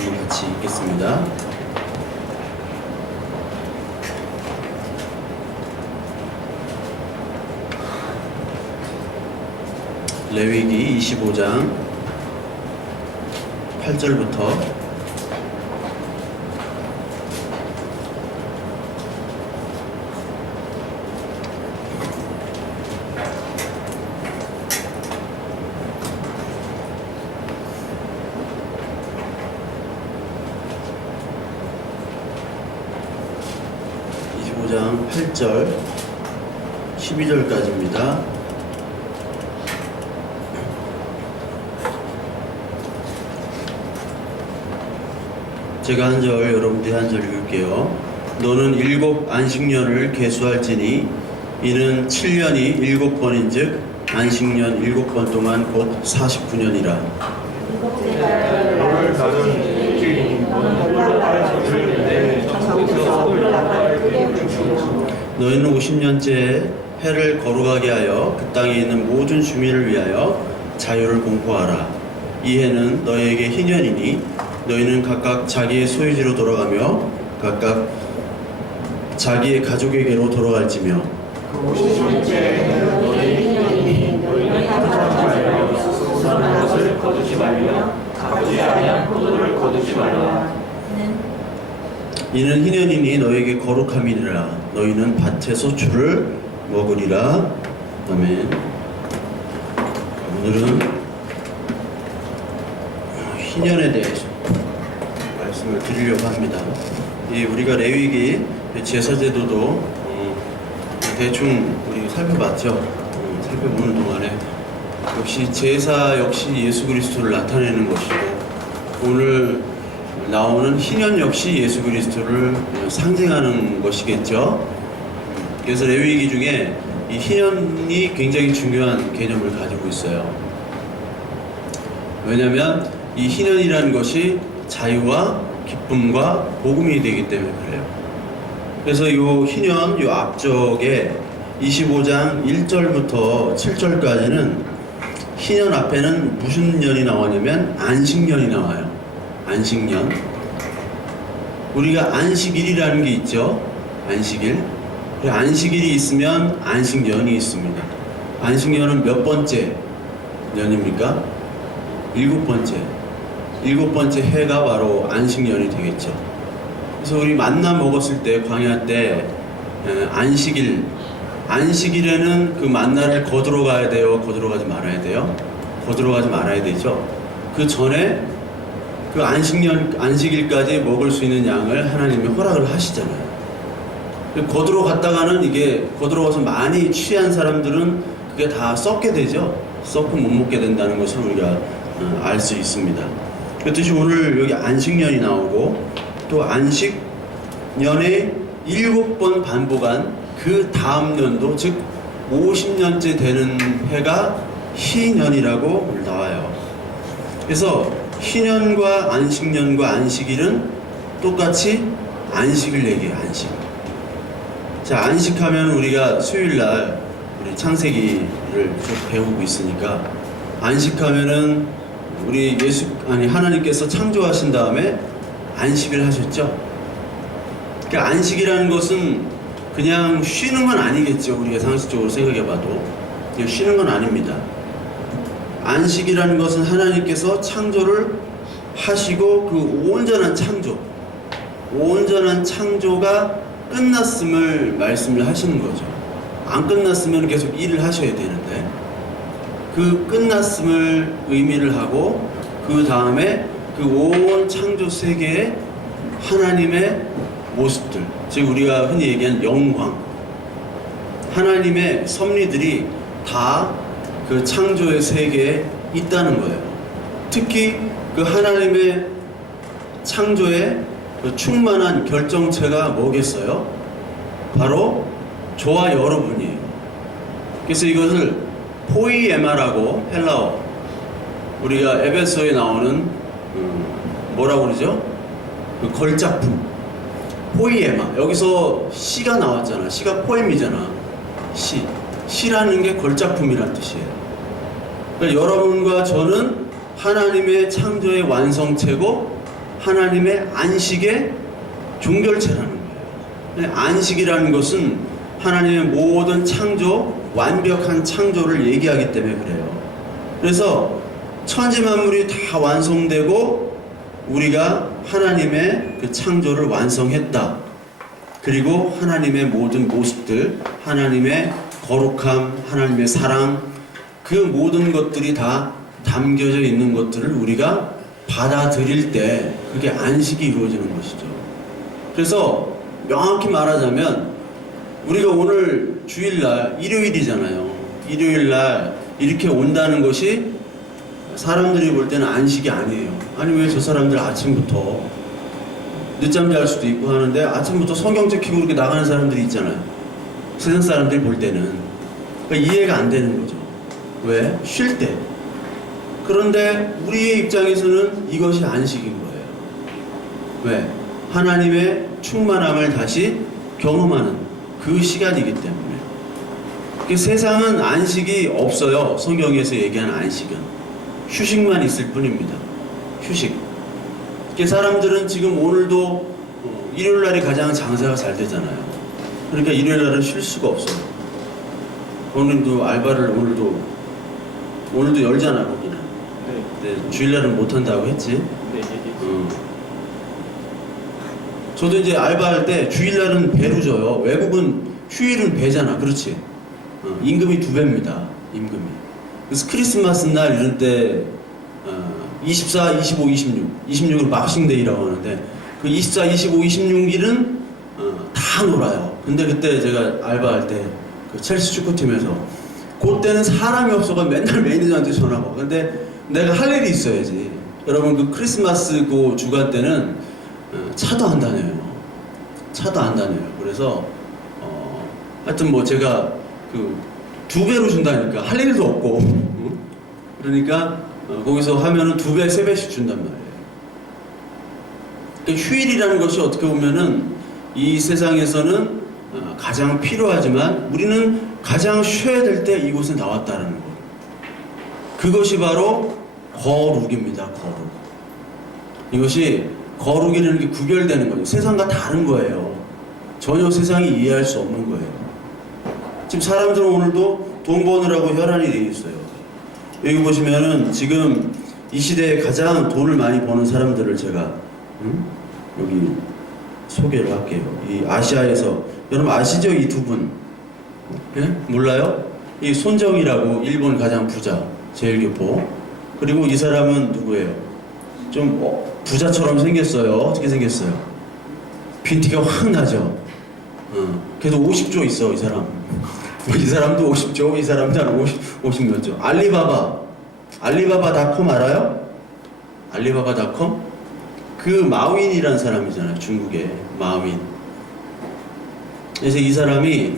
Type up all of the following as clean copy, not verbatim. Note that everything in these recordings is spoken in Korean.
한번 같이 읽겠습니다. 레위기 25장 8절부터 25장 8절 12절까지입니다. 제가 한 절, 여러분들이 한 절 읽을게요. 너는 7 안식년을 계수할지니 이는 7년이 7번인 즉 안식년 7번 동안 곧 49년이라. 너를 나는 일주일이니 너는 홀라파에서 들리는데 전국에서 홀라파를 크게 부르시며 너희는 50년째 해를 거룩하게 하여 그 땅에 있는 모든 주민을 위하여 자유를 공포하라. 이 해는 너희에게 희년이니 너희는 각각 자기의 소유지로 돌아가며 각각 자기의 가족에게로 돌아갈지며 그 50년째 해는 너희의 희년이니 너희는 탐하지 말며 스스로 사는 것을 거두지 말며 갚지 아니한 포도를 거두지 말라. 이는 희년이니 너희에게 거룩함이니라. 너희는 밭에서 주를 먹으리라. 아멘. 오늘은 희년에 대해서 말씀을 드리려고 합니다. 우리가 레위기 제사제도도 대충 우리 살펴봤죠. 살펴보는 동안에 역시 제사 역시 예수 그리스도를 나타내는 것이고 오늘 나오는 희년 역시 예수 그리스도를 상징하는 것이겠죠. 그래서 레위기 중에 이 희년이 굉장히 중요한 개념을 가지고 있어요. 왜냐하면 이 희년이라는 것이 자유와 기쁨과 복음이 되기 때문에 그래요. 그래서 이 희년, 이 앞쪽에 25장 1절부터 7절까지는 희년 앞에는 무슨 년이 나오냐면 안식년이 나와요. 안식년. 우리가 안식일이라는 게 있죠. 안식일. 안식일이 있으면 안식년이 있습니다. 안식년은 몇 번째 년입니까? 7번째. 7번째 해가 바로 안식년이 되겠죠. 그래서 우리 만나 먹었을 때 광야 때 안식일에는 그 만나를 거두러 가야 돼요? 거두러 가지 말아야 돼요? 거두러 가지 말아야 되죠. 그 전에 그 안식일까지 먹을 수 있는 양을 하나님이 허락을 하시잖아요. 거두러 갔다가는 이게 거두러 가서 많이 취한 사람들은 그게 다 썩게 되죠. 썩고 못 먹게 된다는 것을 우리가 알 수 있습니다. 그렇듯이 오늘 여기 안식년이 나오고 또 안식년에 7번 반복한 그 다음 년도 즉 50년째 되는 해가 희년이라고 나와요. 그래서 희년과 안식년과 안식일은 똑같이 안식을 얘기해요. 안식. 자, 안식하면 우리가 수요일날 우리 창세기를 쭉 배우고 있으니까 안식하면은 우리 하나님께서 창조하신 다음에 안식을 하셨죠. 그러니까 안식이라는 것은 그냥 쉬는 건 아니겠죠. 우리가 상식적으로 생각해봐도 그냥 쉬는 건 아닙니다. 안식이라는 것은 하나님께서 창조를 하시고 그 온전한 창조가 끝났음을 말씀을 하시는 거죠. 안 끝났으면 계속 일을 하셔야 되는데 그 끝났음을 의미를 하고 그 다음에 그 온 창조 세계에 하나님의 모습들, 즉 우리가 흔히 얘기하는 영광, 하나님의 섭리들이 다 그 창조의 세계에 있다는 거예요. 특히 그 하나님의 창조의 그 충만한 결정체가 뭐겠어요? 바로 저와 여러분이에요. 그래서 이것을 포이에마라고 헬라어, 우리가 에베소에 나오는 뭐라고 그러죠? 그 걸작품, 포이에마. 여기서 시가 나왔잖아. 시가 포엠이잖아. 시라는 게 걸작품이란 뜻이에요. 그러니까 여러분과 저는 하나님의 창조의 완성체고 하나님의 안식의 종결체라는 거예요. 안식이라는 것은 하나님의 모든 창조, 완벽한 창조를 얘기하기 때문에 그래요. 그래서 천지만물이 다 완성되고 우리가 하나님의 그 창조를 완성했다. 그리고 하나님의 모든 모습들, 하나님의 거룩함, 하나님의 사랑, 그 모든 것들이 다 담겨져 있는 것들을 우리가 받아들일 때 그게 안식이 이루어지는 것이죠. 그래서 명확히 말하자면 우리가 오늘 주일날 일요일이잖아요. 일요일날 이렇게 온다는 것이 사람들이 볼 때는 안식이 아니에요. 아니 왜 저 사람들 아침부터 늦잠 잘 수도 있고 하는데 아침부터 성경책 켜고 이렇게 나가는 사람들이 있잖아요. 세상 사람들이 볼 때는 그러니까 이해가 안 되는 거죠. 왜? 쉴 때. 그런데 우리의 입장에서는 이것이 안식인 거예요. 왜? 하나님의 충만함을 다시 경험하는 그 시간이기 때문에. 세상은 안식이 없어요. 성경에서 얘기하는 안식은. 휴식만 있을 뿐입니다. 휴식. 사람들은 지금 오늘도 일요일날이 가장 장사가 잘 되잖아요. 그러니까 일요일날은 쉴 수가 없어요. 오늘도 알바를 오늘도 열잖아 거기는. 네, 주일날은 못한다고 했지. 네. 저도 이제 알바할 때 주일날은 배로 줘요. 외국은 휴일은 배잖아. 그렇지. 임금이 2배입니다. 임금이. 그래서 크리스마스 날 이런 때 24, 25, 26. 26은 박싱데이라고 하는데 그 24, 25, 26일은 다 놀아요. 근데 그때 제가 알바할 때 그 첼시 축구팀에서 그때는 사람이 없어가 맨날 매니저한테 전화가. 근데 내가 할 일이 있어야지. 여러분 그 크리스마스 그 주간 때는 차도 안 다녀요. 차도 안 다녀요. 그래서 하여튼 뭐 제가 그 2배로 준다니까 할 일도 없고 그러니까 거기서 하면은 2배, 3배씩 준단 말이에요. 그러니까 휴일이라는 것이 어떻게 보면은 이 세상에서는 가장 필요하지만 우리는 가장 쉬어야 될 때 이곳에 나왔다는 거예요. 그것이 바로 거룩입니다. 거룩. 이것이 거룩이라는 게 구별되는 거예요. 세상과 다른 거예요. 전혀 세상이 이해할 수 없는 거예요. 지금 사람들은 오늘도 돈 버느라고 혈안이 돼 있어요. 여기 보시면은 지금 이 시대에 가장 돈을 많이 버는 사람들을 제가 여기 소개를 할게요. 이 아시아에서 여러분 아시죠? 이 두 분? 예? 몰라요? 이 손정이라고 일본 가장 부자 제일교포. 그리고 이 사람은 누구예요? 좀 부자처럼 생겼어요. 어떻게 생겼어요? 빈티가 확 나죠. 그래도 50조 있어 이 사람. 이 사람도 50조, 이 사람도 한 50 몇 조. 알리바바닷컴 알아요? 알리바바닷컴? 그 마윈이라는 사람이잖아요. 중국의 마윈. 그래서 이 사람이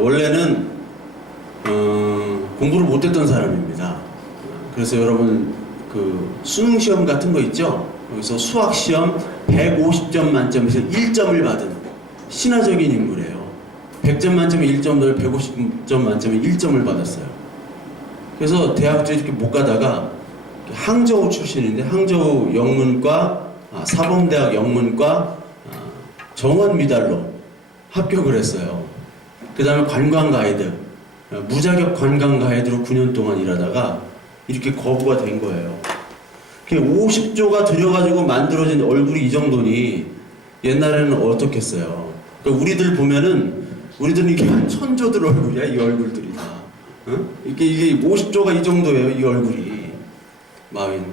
원래는 공부를 못했던 사람입니다. 그래서 여러분 그 수능 시험 같은 거 있죠? 여기서 수학 시험 150점 만점에서 1점을 받은 신화적인 인물이에요. 100점 만점에 1점, 150점 만점에 1점을 받았어요. 그래서 대학도 이렇게 못 가다가 항저우 출신인데 항저우 영문과 사범대학 영문과 정원 미달로 합격을 했어요. 그 다음에 관광 가이드, 무자격 관광 가이드로 9년 동안 일하다가 이렇게 거부가 된 거예요. 50조가 들여가지고 만들어진 얼굴이 이 정도니 옛날에는 어떻겠어요. 그러니까 우리들 보면은 우리들은 이게 한 천조들 얼굴이야, 이 얼굴들이 다. 이게 50조가 이 정도예요, 이 얼굴이. 마윈.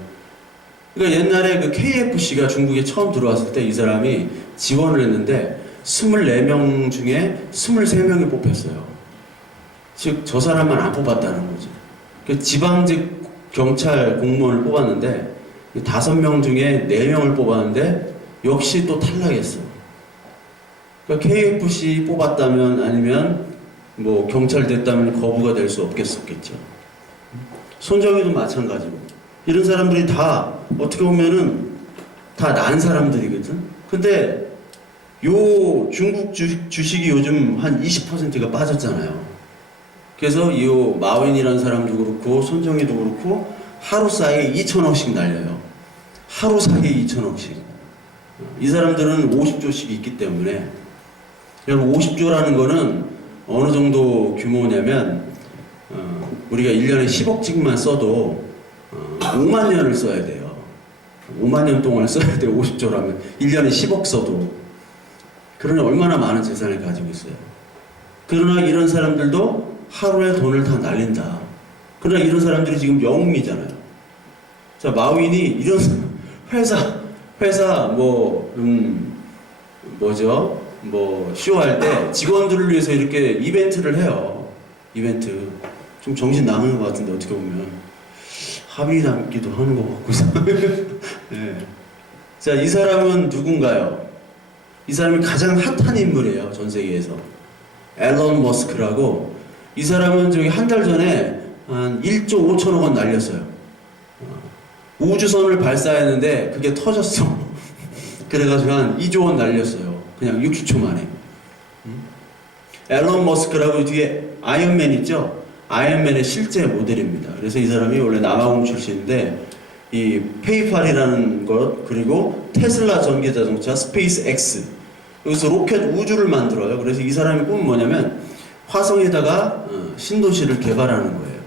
그러니까 옛날에 그 KFC가 중국에 처음 들어왔을 때 이 사람이 지원을 했는데 24명 중에 23명이 뽑혔어요. 즉, 저 사람만 안 뽑았다는 거죠. 그러니까 지방직 경찰 공무원을 뽑았는데 5명 중에 4명을 뽑았는데 역시 또 탈락했어요. 그러니까 KFC 뽑았다면 아니면 뭐 경찰 됐다면 거부가 될 수 없겠었겠죠. 손정희도 마찬가지고 이런 사람들이 다 어떻게 보면은 다 난 사람들이거든. 근데 요 중국 주식이 요즘 한 20%가 빠졌잖아요. 그래서 이 마윈이라는 사람도 그렇고 손정희도 그렇고 하루 사이에 2천억씩 날려요. 하루 사기에 2천억씩. 이 사람들은 50조씩 있기 때문에, 여러분 50조라는 거는 어느 정도 규모냐면 우리가 1년에 10억씩만 써도 5만 년을 써야 돼요. 5만 년 동안 써야 돼요. 50조라면 1년에 10억 써도. 그러니 얼마나 많은 재산을 가지고 있어요. 그러나 이런 사람들도 하루에 돈을 다 날린다. 그러나 이런 사람들이 지금 영웅이잖아요. 자, 마윈이 이런 회사 쇼할 때 직원들을 위해서 이렇게 이벤트를 해요. 이벤트. 좀 정신 나가는 것 같은데, 어떻게 보면. 합의 남기도 하는 것 같고서. 네. 자, 이 사람은 누군가요? 이 사람이 가장 핫한 인물이에요, 전 세계에서. 앨런 머스크라고. 이 사람은 저기 한 달 전에 한 1조 5천억 원 날렸어요. 우주선을 발사했는데 그게 터졌어. 그래가지고 한 2조 원 날렸어요. 그냥 60초 만에. 앨런 머스크라고 뒤에 아이언맨 있죠? 아이언맨의 실제 모델입니다. 그래서 이 사람이 원래 남아공 출신인데 이 페이팔이라는 것, 그리고 테슬라 전기자동차 스페이스 X, 여기서 로켓 우주를 만들어요. 그래서 이 사람의 꿈은 뭐냐면 화성에다가 신도시를 개발하는 거예요.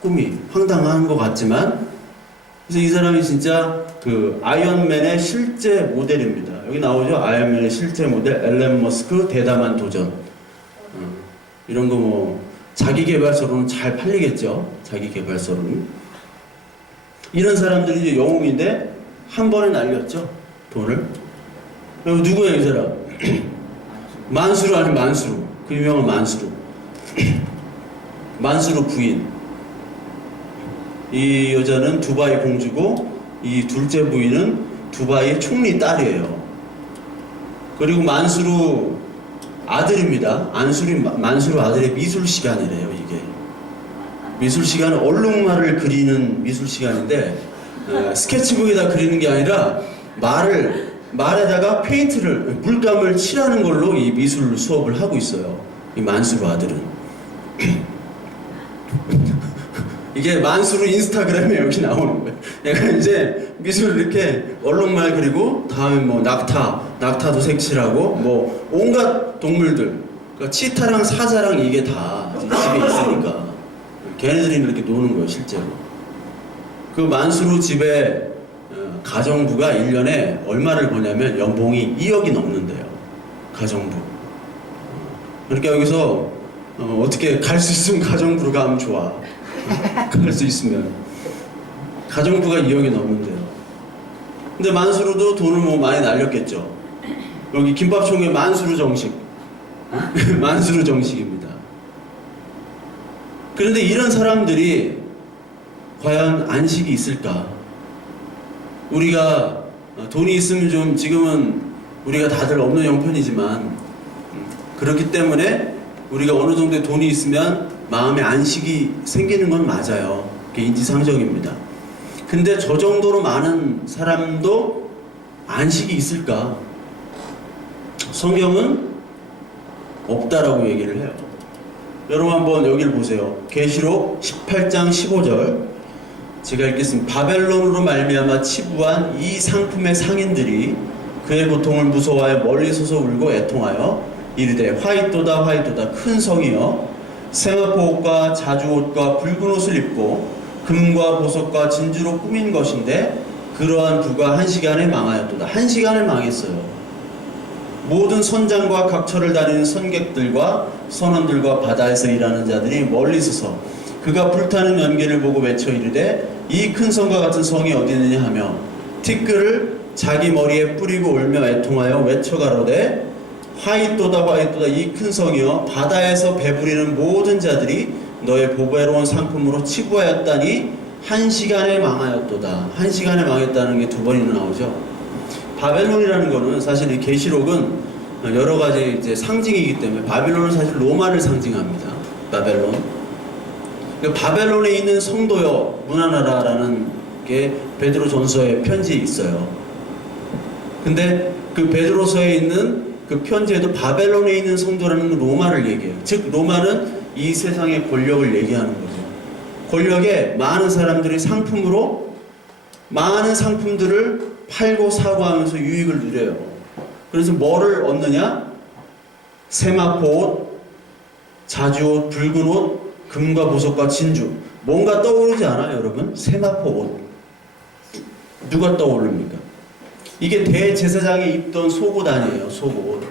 꿈이 황당한 것 같지만, 그래서 이 사람이 진짜 그 아이언맨의 실제 모델입니다. 여기 나오죠? 아이언맨의 실제 모델 앨런 머스크 대담한 도전. 이런 거 뭐 자기 개발서로는 잘 팔리겠죠? 자기 개발서로는. 이런 사람들이 이제 영웅인데 한 번에 날렸죠? 돈을. 그리고 누구야 이 사람? 만수르 아니 만수르. 그 유명한 만수르. 만수르 부인. 이 여자는 두바이 공주고 이 둘째 부인은 두바이 총리 딸이에요. 그리고 만수르 아들입니다. 만수르 아들의 미술 시간이래요, 이게. 미술 시간은 얼룩말을 그리는 미술 시간인데, 스케치북에다 그리는 게 아니라 말에다가 페인트를, 물감을 칠하는 걸로 이 미술 수업을 하고 있어요. 이 만수르 아들은. 이게 만수르 인스타그램에 여기 나오는 거예요. 내가 이제 미술 이렇게 얼룩말 그리고 다음에 뭐 낙타도 색칠하고 뭐 온갖 동물들, 그러니까 치타랑 사자랑 이게 다 집에 있으니까 걔네들이 이렇게 노는 거예요, 실제로. 그 만수르 집에 가정부가 1년에 얼마를 버냐면 연봉이 2억이 넘는데요. 가정부. 그러니까 여기서 어떻게 갈 수 있으면 가정부로 가면 좋아. 갈 수 있으면. 가정부가 2억이 넘는데요. 근데 만수르도 돈을 뭐 많이 날렸겠죠. 여기 김밥총회 만수르 정식. 만수르 정식입니다. 그런데 이런 사람들이 과연 안식이 있을까? 우리가 돈이 있으면 좀, 지금은 우리가 다들 없는 형편이지만 그렇기 때문에 우리가 어느 정도의 돈이 있으면 마음에 안식이 생기는 건 맞아요. 그게 인지상정입니다. 근데 저 정도로 많은 사람도 안식이 있을까? 성경은 없다라고 얘기를 해요. 여러분 한번 여기를 보세요. 계시록 18장 15절 제가 읽겠습니다. 바벨론으로 말미암아 치부한 이 상품의 상인들이 그의 고통을 무서워하여 멀리 서서 울고 애통하여 이르되 화이토다 화이토다 큰 성이여 세마포 옷과 자주 옷과 붉은 옷을 입고 금과 보석과 진주로 꾸민 것인데 그러한 부가 한 시간에 망하였도다. 한 시간에 망했어요. 모든 선장과 각처를 다니는 선객들과 선원들과 바다에서 일하는 자들이 멀리 서서 그가 불타는 연기를 보고 외쳐 이르되 이 큰 성과 같은 성이 어디 있느냐 하며 티끌을 자기 머리에 뿌리고 울며 애통하여 외쳐 가로되 화이토다 화이토다 이 큰 성이여 바다에서 배부리는 모든 자들이 너의 보배로운 상품으로 치부하였다니 한 시간에 망하였도다. 한 시간에 망했다는 게 두 번이나 나오죠. 바벨론이라는 거는 사실 이 계시록은 여러 가지 이제 상징이기 때문에 바벨론은 사실 로마를 상징합니다. 바벨론. 바벨론에 있는 성도여 문안하라라는 게 베드로전서의 편지에 있어요. 근데 그 베드로서에 있는 그 편지에도 바벨론에 있는 성도라는 로마를 얘기해요. 즉 로마는 이 세상의 권력을 얘기하는 거죠. 권력에 많은 사람들이 상품으로 많은 상품들을 팔고 사고 하면서 유익을 누려요. 그래서 뭐를 얻느냐? 세마포 옷, 자주옷, 붉은 옷, 금과 보석과 진주. 뭔가 떠오르지 않아요, 여러분? 세마포 옷. 누가 떠오릅니까? 이게 대제사장이 입던 속옷 아니에요, 속옷.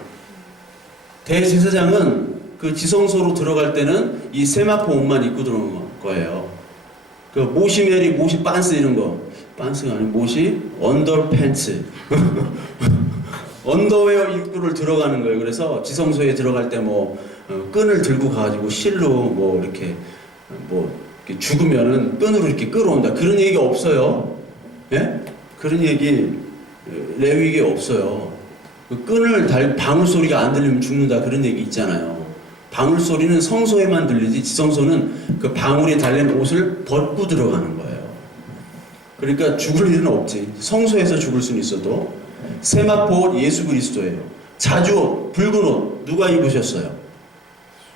대제사장은 그 지성소로 들어갈 때는 이 세마포 옷만 입고 들어오는 거예요. 그 모시메리, 모시 빤스 이런 거. 빤스가 아니고 모시 언더팬츠. 언더웨어 입구를 들어가는 거예요. 그래서 지성소에 들어갈 때 뭐 끈을 들고 가가지고 실로 뭐 이렇게 죽으면은 끈으로 이렇게 끌어온다. 그런 얘기가 없어요. 예? 그런 얘기 레위기에 없어요. 그 끈을 방울 소리가 안 들리면 죽는다. 그런 얘기 있잖아요. 방울 소리는 성소에만 들리지 지성소는 그 방울이 달린 옷을 벗고 들어가는 거예요. 그러니까 죽을 일은 없지. 성소에서 죽을 수는 있어도. 세마포 옷 예수 그리스도예요. 자주옷, 붉은 옷 누가 입으셨어요?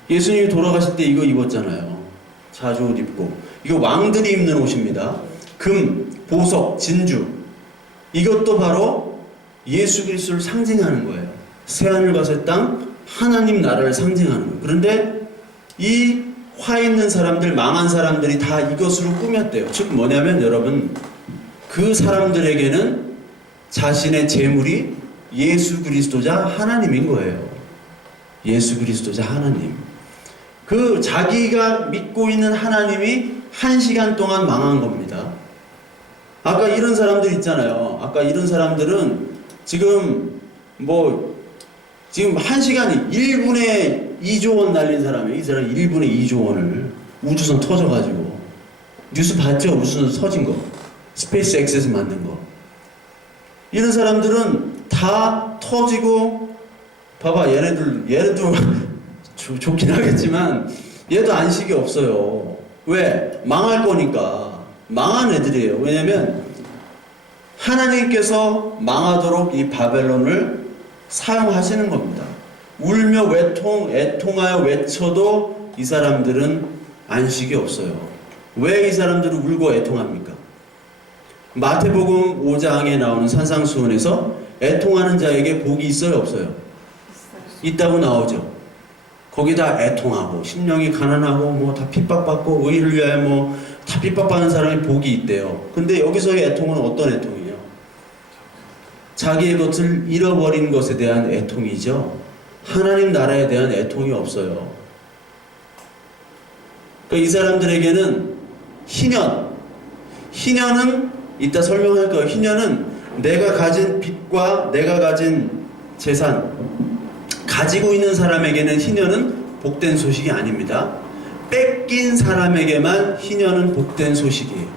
예수님이 돌아가실 때 이거 입었잖아요. 자주옷 입고. 이거 왕들이 입는 옷입니다. 금, 보석, 진주. 이것도 바로 예수 그리스도를 상징하는 거예요. 새하늘과 새 땅, 하나님 나라를 상징하는 거예요. 그런데 이 화 있는 사람들, 망한 사람들이 다 이것으로 꾸몄대요. 즉 뭐냐면 여러분, 그 사람들에게는 자신의 재물이 예수 그리스도자 하나님인 거예요. 예수 그리스도자 하나님. 그 자기가 믿고 있는 하나님이 1시간 동안 망한 겁니다. 아까 이런 사람들 있잖아요. 아까 이런 사람들은 지금 1시간이 1분에 2조 원 날린 사람이에요. 이 사람이 1분에 2조 원을 우주선 터져가지고. 뉴스 봤죠? 우주선 터진 거. 스페이스 X에서 만든 거. 이런 사람들은 다 터지고, 봐봐, 얘네도 좋긴 하겠지만, 얘도 안식이 없어요. 왜? 망할 거니까. 망한 애들이에요. 왜냐면, 하나님께서 망하도록 이 바벨론을 사용하시는 겁니다. 울며 애통하여 외쳐도 이 사람들은 안식이 없어요. 왜 이 사람들은 울고 애통합니까? 마태복음 5장에 나오는 산상수훈에서 애통하는 자에게 복이 있어요, 없어요? 있다고 나오죠. 거기다 애통하고 심령이 가난하고 뭐 다 핍박받고 의를 위하여 뭐 다 핍박받는 사람이 복이 있대요. 근데 여기서의 애통은 어떤 애통이에요? 자기의 것을 잃어버린 것에 대한 애통이죠. 하나님 나라에 대한 애통이 없어요. 그러니까 이 사람들에게는 희년은 이따 설명할 거예요. 희년은 내가 가진 빚과 내가 가진 재산, 가지고 있는 사람에게는 희년은 복된 소식이 아닙니다. 뺏긴 사람에게만 희년은 복된 소식이에요.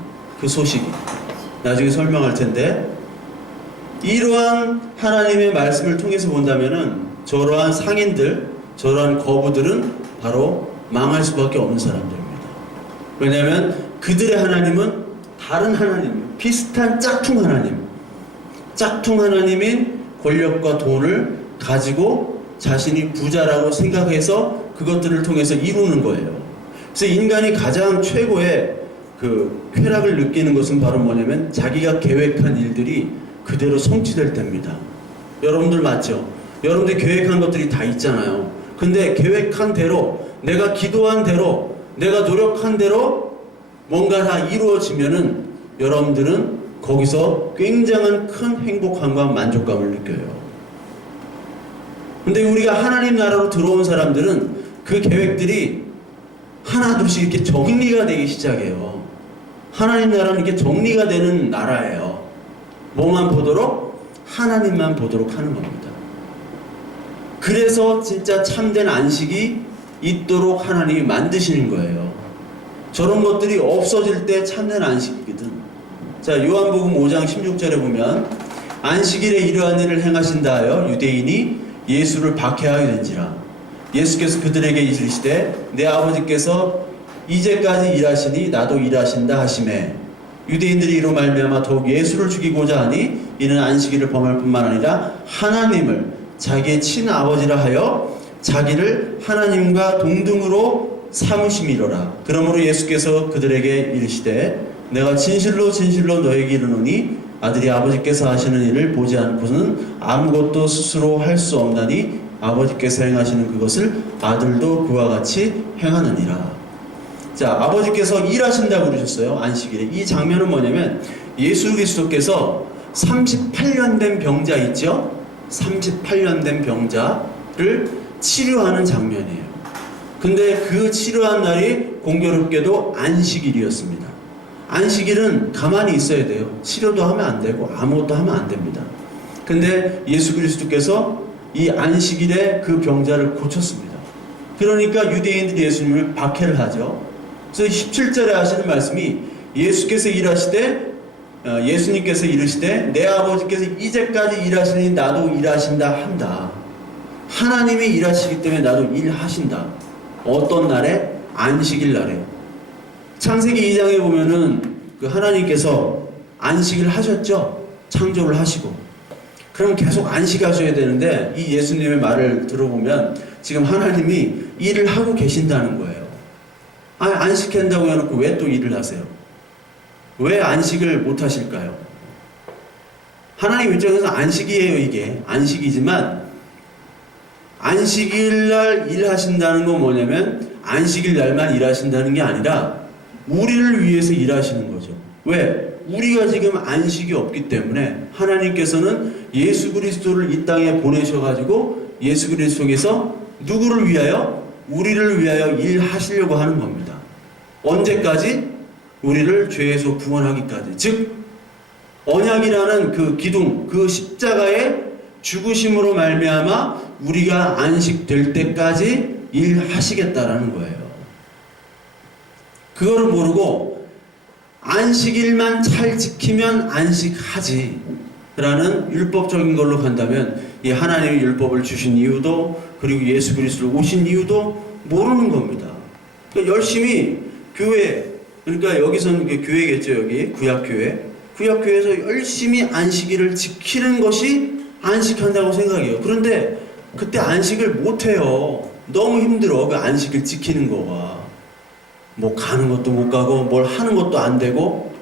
그 소식이. 나중에 설명할 텐데, 이러한 하나님의 말씀을 통해서 본다면은 저러한 상인들, 저러한 거부들은 바로 망할 수밖에 없는 사람들입니다. 왜냐하면 그들의 하나님은 다른 하나님, 비슷한 짝퉁 하나님인 권력과 돈을 가지고 자신이 부자라고 생각해서 그것들을 통해서 이루는 거예요. 그래서 인간이 가장 최고의 그 쾌락을 느끼는 것은 바로 뭐냐면 자기가 계획한 일들이 그대로 성취될 때입니다. 여러분들 맞죠? 여러분들 계획한 것들이 다 있잖아요. 근데 계획한 대로, 내가 기도한 대로, 내가 노력한 대로 뭔가 다 이루어지면은 여러분들은 거기서 굉장한 큰 행복함과 만족감을 느껴요. 근데 우리가 하나님 나라로 들어온 사람들은 그 계획들이 하나둘씩 이렇게 정리가 되기 시작해요. 하나님 나라는 이렇게 정리가 되는 나라예요. 뭐만 보도록? 하나님만 보도록 하는 겁니다. 그래서 진짜 참된 안식이 있도록 하나님이 만드시는 거예요. 저런 것들이 없어질 때 참된 안식이거든. 자, 요한복음 5장 16절에 보면 안식일에 이러한 일을 행하신다 하여 유대인이 예수를 박해하게 된지라. 예수께서 그들에게 이르시되 내 아버지께서 이제까지 일하시니 나도 일하신다 하시매 유대인들이 이로 말미암아 더욱 예수를 죽이고자 하니 이는 안식일을 범할 뿐만 아니라 하나님을 자기의 친아버지라 하여 자기를 하나님과 동등으로 삼으심이로라. 그러므로 예수께서 그들에게 이르시되 내가 진실로 진실로 너에게 이르노니 아들이 아버지께서 하시는 일을 보지 않고는 아무것도 스스로 할 수 없나니 아버지께서 행하시는 그것을 아들도 그와 같이 행하느니라. 자, 아버지께서 일하신다고 그러셨어요. 안식일에. 이 장면은 뭐냐면 예수 그리스도께서 38년 된 병자 있죠? 38년 된 병자를 치료하는 장면이에요. 근데 그 치료한 날이 공교롭게도 안식일이었습니다. 안식일은 가만히 있어야 돼요. 치료도 하면 안 되고 아무것도 하면 안 됩니다. 근데 예수 그리스도께서 이 안식일에 그 병자를 고쳤습니다. 그러니까 유대인들이 예수님을 박해를 하죠. 그래서 17절에 하시는 말씀이 예수께서 일하시되 예수님께서 이르시되 내 아버지께서 이제까지 일하시니 나도 일하신다 한다. 하나님이 일하시기 때문에 나도 일하신다. 어떤 날에? 안식일 날에. 창세기 2장에 보면은 그 하나님께서 안식을 하셨죠. 창조를 하시고. 그럼 계속 안식하셔야 되는데 이 예수님의 말을 들어보면 지금 하나님이 일을 하고 계신다는 거예요. 안식한다고 해놓고 왜 또 일을 하세요? 왜 안식을 못 하실까요? 하나님 입장에서 안식이에요. 이게 안식이지만 안식일 날 일하신다는 건 뭐냐면 안식일 날만 일하신다는 게 아니라 우리를 위해서 일하시는 거죠. 왜? 우리가 지금 안식이 없기 때문에 하나님께서는 예수 그리스도를 이 땅에 보내셔가지고 예수 그리스도께서 누구를 위하여? 우리를 위하여 일하시려고 하는 겁니다. 언제까지? 우리를 죄에서 구원하기까지. 즉 언약이라는 그 기둥, 그 십자가의 죽으심으로 말미암아 우리가 안식될 때까지 일하시겠다라는 거예요. 그거를 모르고 안식일만 잘 지키면 안식하지 라는 율법적인 걸로 간다면 이 하나님의 율법을 주신 이유도 그리고 예수 그리스도를 오신 이유도 모르는 겁니다. 그러니까 열심히 교회, 그러니까 여기서는 교회겠죠. 여기 구약교회. 구약교회에서 열심히 안식일을 지키는 것이 안식한다고 생각해요. 그런데 그때 안식을 못해요. 너무 힘들어. 그 안식을 지키는 거가. 뭐 가는 것도 못 가고 뭘 하는 것도 안 되고.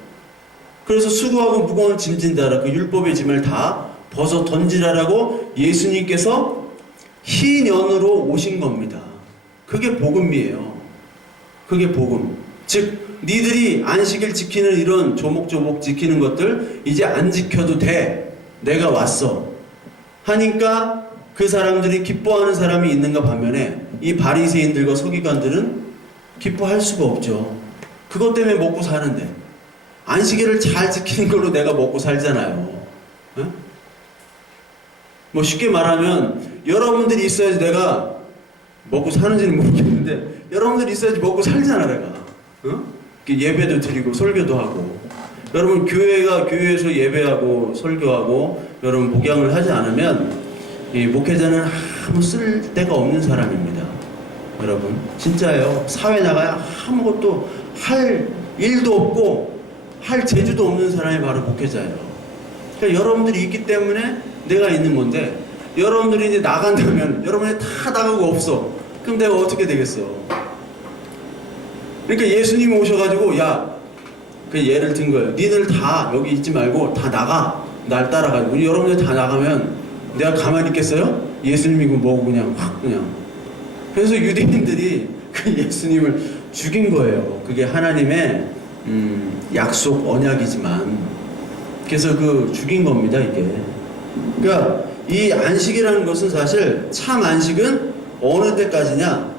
그래서 수고하고 무거운 짐 진다라 그 율법의 짐을 다 벗어 던지라라고 예수님께서 희년으로 오신 겁니다. 그게 복음이에요. 그게 복음. 즉 니들이 안식일 지키는 이런 조목조목 지키는 것들 이제 안 지켜도 돼. 내가 왔어. 하니까 그 사람들이 기뻐하는 사람이 있는가 반면에 이 바리새인들과 서기관들은 기뻐할 수가 없죠. 그것 때문에 먹고 사는데 안식일을 잘 지키는 걸로 내가 먹고 살잖아요. 에? 뭐 쉽게 말하면 여러분들이 있어야지 내가 먹고 사는지는 모르겠는데 여러분들이 있어야지 먹고 살잖아 내가. 예배도 드리고 설교도 하고. 여러분 교회에서 예배하고 설교하고 여러분 목양을 하지 않으면 이 목회자는 아무 쓸 데가 없는 사람입니다. 여러분 진짜예요. 사회 나가야 아무것도 할 일도 없고 할 재주도 없는 사람이 바로 목회자예요. 그러니까 여러분들이 있기 때문에 내가 있는 건데 여러분들이 이제 나간다면 여러분이 다 나가고 없어. 그럼 내가 어떻게 되겠어? 그러니까 예수님이 오셔가지고 그 예를 든 거예요. 니들 다 여기 있지 말고 다 나가. 날 따라가지고 여러분들 다 나가면 내가 가만히 있겠어요? 예수님이 뭐고 그냥 확 그냥. 그래서 유대인들이 그 예수님을 죽인 거예요. 그게 하나님의 약속 언약이지만 그래서 그 죽인 겁니다 이게. 그러니까 이 안식이라는 것은 사실 참 안식은 어느 때까지냐?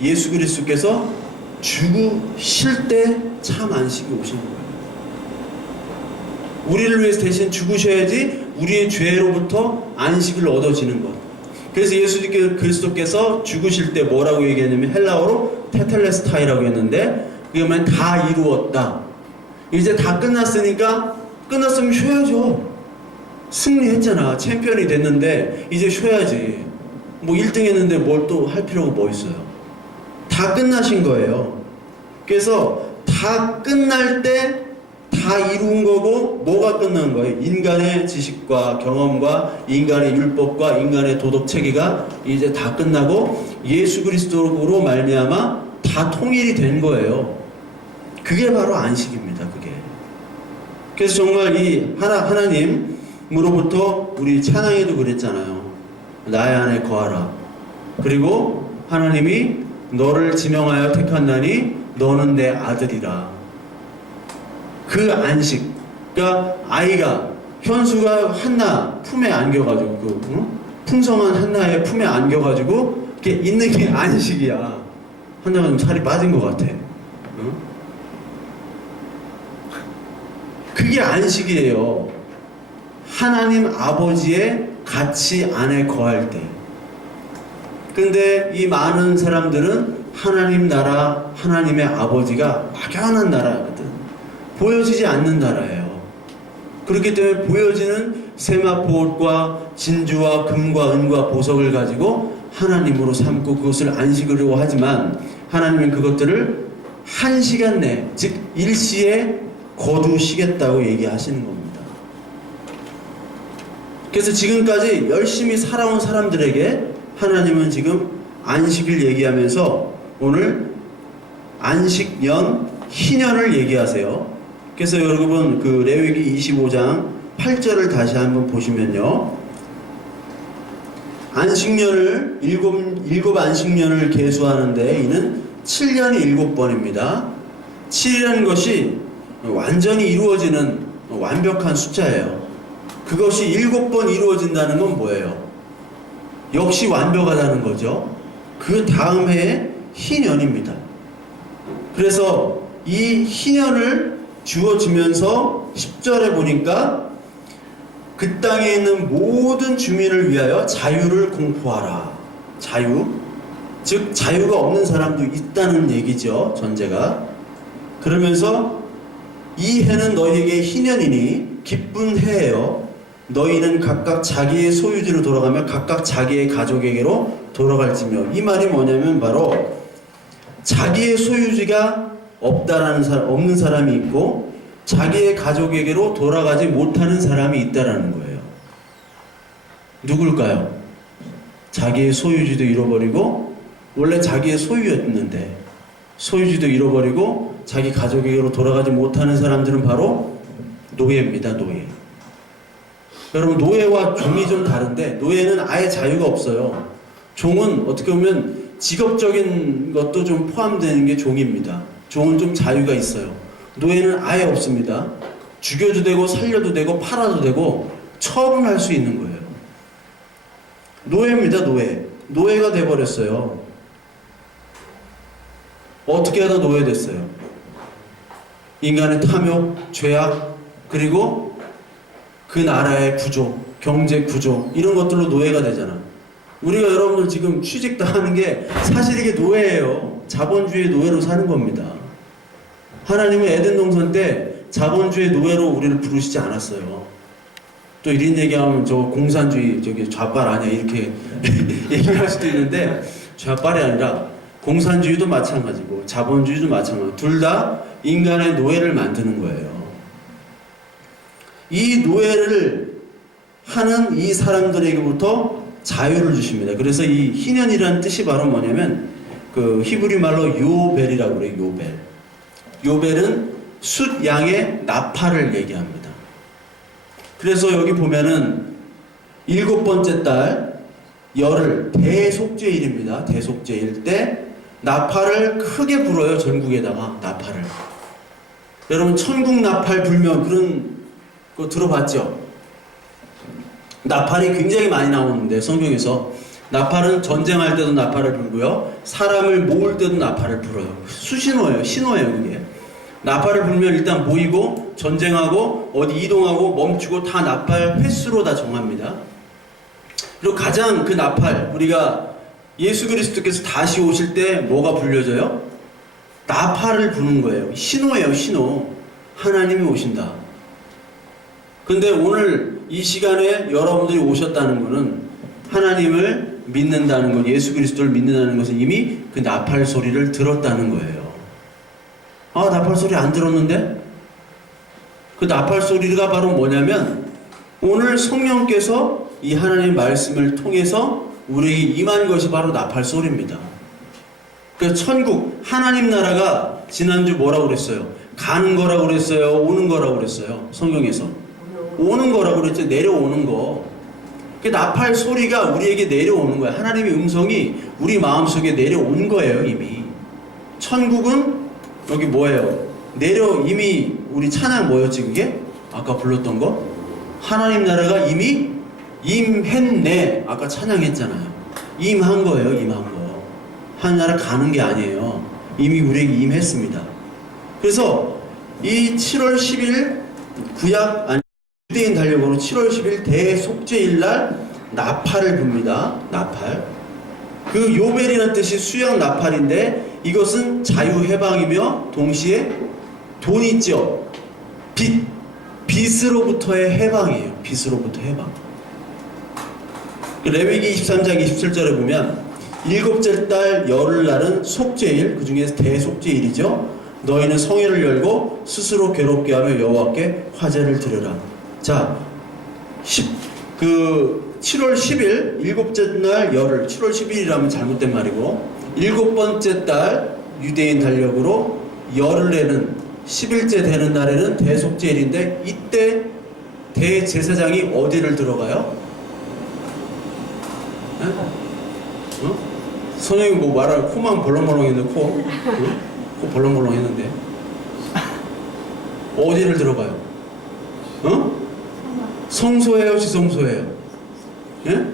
예수 그리스도께서 죽으실 때 참 안식이 오신 거예요. 우리를 위해서 대신 죽으셔야지 우리의 죄로부터 안식을 얻어지는 것. 그래서 예수 그리스도께서 죽으실 때 뭐라고 얘기했냐면 헬라어로 테텔레스타이라고 했는데 그게 뭐냐면 다 이루었다. 이제 다 끝났으니까 끝났으면 쉬어야죠. 승리했잖아. 챔피언이 됐는데 이제 쉬어야지. 뭐 1등 했는데 뭘 또 할 필요가 뭐 있어요. 다 끝나신 거예요. 그래서 다 끝날 때 다 이룬 거고 뭐가 끝난 거예요? 인간의 지식과 경험과 인간의 율법과 인간의 도덕 체계가 이제 다 끝나고 예수 그리스도로 말미암아 다 통일이 된 거예요. 그게 바로 안식입니다. 그게. 그래서 정말 이 하나님으로부터 우리 찬양에도 그랬잖아요. 나의 안에 거하라. 그리고 하나님이 너를 지명하여 택한다니 너는 내 아들이라. 그 안식, 그러니까 아이가 현수가 한나 품에 안겨가지고 풍성한 한나의 품에 안겨가지고 이렇게 있는 게 안식이야. 한나가 좀 살이 빠진 것 같아. 그게 안식이에요. 하나님 아버지의 가치 안에 거할 때. 근데 이 많은 사람들은 하나님 나라, 하나님의 아버지가 막연한 나라거든. 보여지지 않는 나라예요. 그렇기 때문에 보여지는 세마포옷과 진주와 금과 은과 보석을 가지고 하나님으로 삼고 그것을 안식으려고 하지만 하나님은 그것들을 한 시간 내, 즉 일시에 거두시겠다고 얘기하시는 겁니다. 그래서 지금까지 열심히 살아온 사람들에게 하나님은 지금 안식을 얘기하면서 오늘 안식년, 희년을 얘기하세요. 그래서 여러분 그 레위기 25장 8절을 다시 한번 보시면요. 안식년을 일곱 안식년을 계수하는데 이는 7년이 7번입니다. 7이라는 것이 완전히 이루어지는 완벽한 숫자예요. 그것이 7번 이루어진다는 건 뭐예요? 역시 완벽하다는 거죠. 그 다음 해에 희년입니다. 그래서 이 희년을 주어지면서 10절에 보니까 그 땅에 있는 모든 주민을 위하여 자유를 공포하라. 자유. 즉 자유가 없는 사람도 있다는 얘기죠. 전제가. 그러면서 이 해는 너희에게 희년이니 기쁜 해예요. 너희는 각각 자기의 소유지로 돌아가며 각각 자기의 가족에게로 돌아갈지며. 이 말이 뭐냐면 바로 자기의 소유지가 없는 사람이 있고 자기의 가족에게로 돌아가지 못하는 사람이 있다라는 거예요. 누굴까요? 자기의 소유지도 잃어버리고 원래 자기의 소유였는데 소유지도 잃어버리고 자기 가족에게로 돌아가지 못하는 사람들은 바로 노예입니다. 노예. 여러분 노예와 종이 좀 다른데 노예는 아예 자유가 없어요. 종은 어떻게 보면 직업적인 것도 좀 포함되는 게 종입니다. 종은 좀 자유가 있어요. 노예는 아예 없습니다. 죽여도 되고 살려도 되고 팔아도 되고 처분할 수 있는 거예요. 노예입니다. 노예. 노예가 돼버렸어요. 어떻게 하다 노예됐어요? 인간의 탐욕, 죄악, 그리고 그 나라의 구조, 경제 구조 이런 것들로 노예가 되잖아. 우리가 여러분들 지금 취직도 하는 게 사실 이게 노예예요. 자본주의 노예로 사는 겁니다. 하나님은 에덴 동산 때 자본주의 노예로 우리를 부르시지 않았어요. 또 이런 얘기하면 저 공산주의 저기 좌빨 아니야 이렇게 얘기할 수도 있는데 좌빨이 아니라 공산주의도 마찬가지고 자본주의도 마찬가지고 둘 다 인간의 노예를 만드는 거예요. 이 노예를 하는 이 사람들에게부터 자유를 주십니다. 그래서 이 희년이라는 뜻이 바로 뭐냐면 그 히브리 말로 요벨이라고 그래요. 요벨. 요벨은 숫 양의 나팔을 얘기합니다. 그래서 여기 보면은 7번째 달 열흘 대속죄일입니다. 대속죄일 때 나팔을 크게 불어요. 전국에다가 나팔을. 여러분 천국 나팔 불면 그런 거 들어봤죠? 나팔이 굉장히 많이 나오는데 성경에서 나팔은 전쟁할 때도 나팔을 불고요. 사람을 모을 때도 나팔을 불어요. 수신호예요. 신호예요. 그게. 나팔을 불면 일단 모이고 전쟁하고 어디 이동하고 멈추고 다 나팔 횟수로 다 정합니다. 그리고 가장 그 나팔 우리가 예수 그리스도께서 다시 오실 때 뭐가 불려져요? 나팔을 부는 거예요. 신호예요. 신호. 하나님이 오신다. 근데 오늘 이 시간에 여러분들이 오셨다는 것은 하나님을 믿는다는 것, 예수 그리스도를 믿는다는 것은 이미 그 나팔 소리를 들었다는 거예요. 아, 나팔 소리 안 들었는데? 그 나팔 소리가 바로 뭐냐면 오늘 성령께서 이 하나님의 말씀을 통해서 우리에게 임한 것이 바로 나팔 소리입니다. 그 천국, 하나님 나라가 지난주 뭐라고 그랬어요? 가는 거라고 그랬어요? 오는 거라고 그랬어요? 성경에서. 오는 거라고 그랬죠. 내려오는 거. 그 나팔 소리가 우리에게 내려오는 거야. 하나님의 음성이 우리 마음속에 내려온 거예요, 이미. 천국은 여기 뭐예요? 이미 우리 찬양 뭐였지 그게? 아까 불렀던 거? 하나님 나라가 이미 임했네. 아까 찬양했잖아요. 임한 거예요, 임한 거. 하나님 나라 가는 게 아니에요. 이미 우리에게 임했습니다. 그래서 이 7월 10일 유대인 달력으로 7월 10일 대속죄일 날 나팔을 붑니다. 나팔. 그 요벨이라는 뜻이 수양 나팔인데 이것은 자유해방이며 동시에 돈 있죠. 빚으로부터의 해방이에요. 빚으로부터 해방. 레위기 23장 27절에 보면 일곱째 달 열흘날은 속죄일, 그 중에서 대속죄일이죠. 너희는 성회를 열고 스스로 괴롭게 하며 여호와께 화제를 드려라. 자, 7월 10일 일곱째 날 열흘, 7월 10일이라면 잘못된 말이고 일곱 번째 달 유대인 달력으로 열흘에는 10일째 되는 날에는 대속죄일인데 이때 대제사장이 어디를 들어가요? 선생님 뭐 말할 코만 벌렁벌렁 했는데 코 벌렁벌렁 했는데 어디를 들어가요? 성소예요, 지성소예요? 예?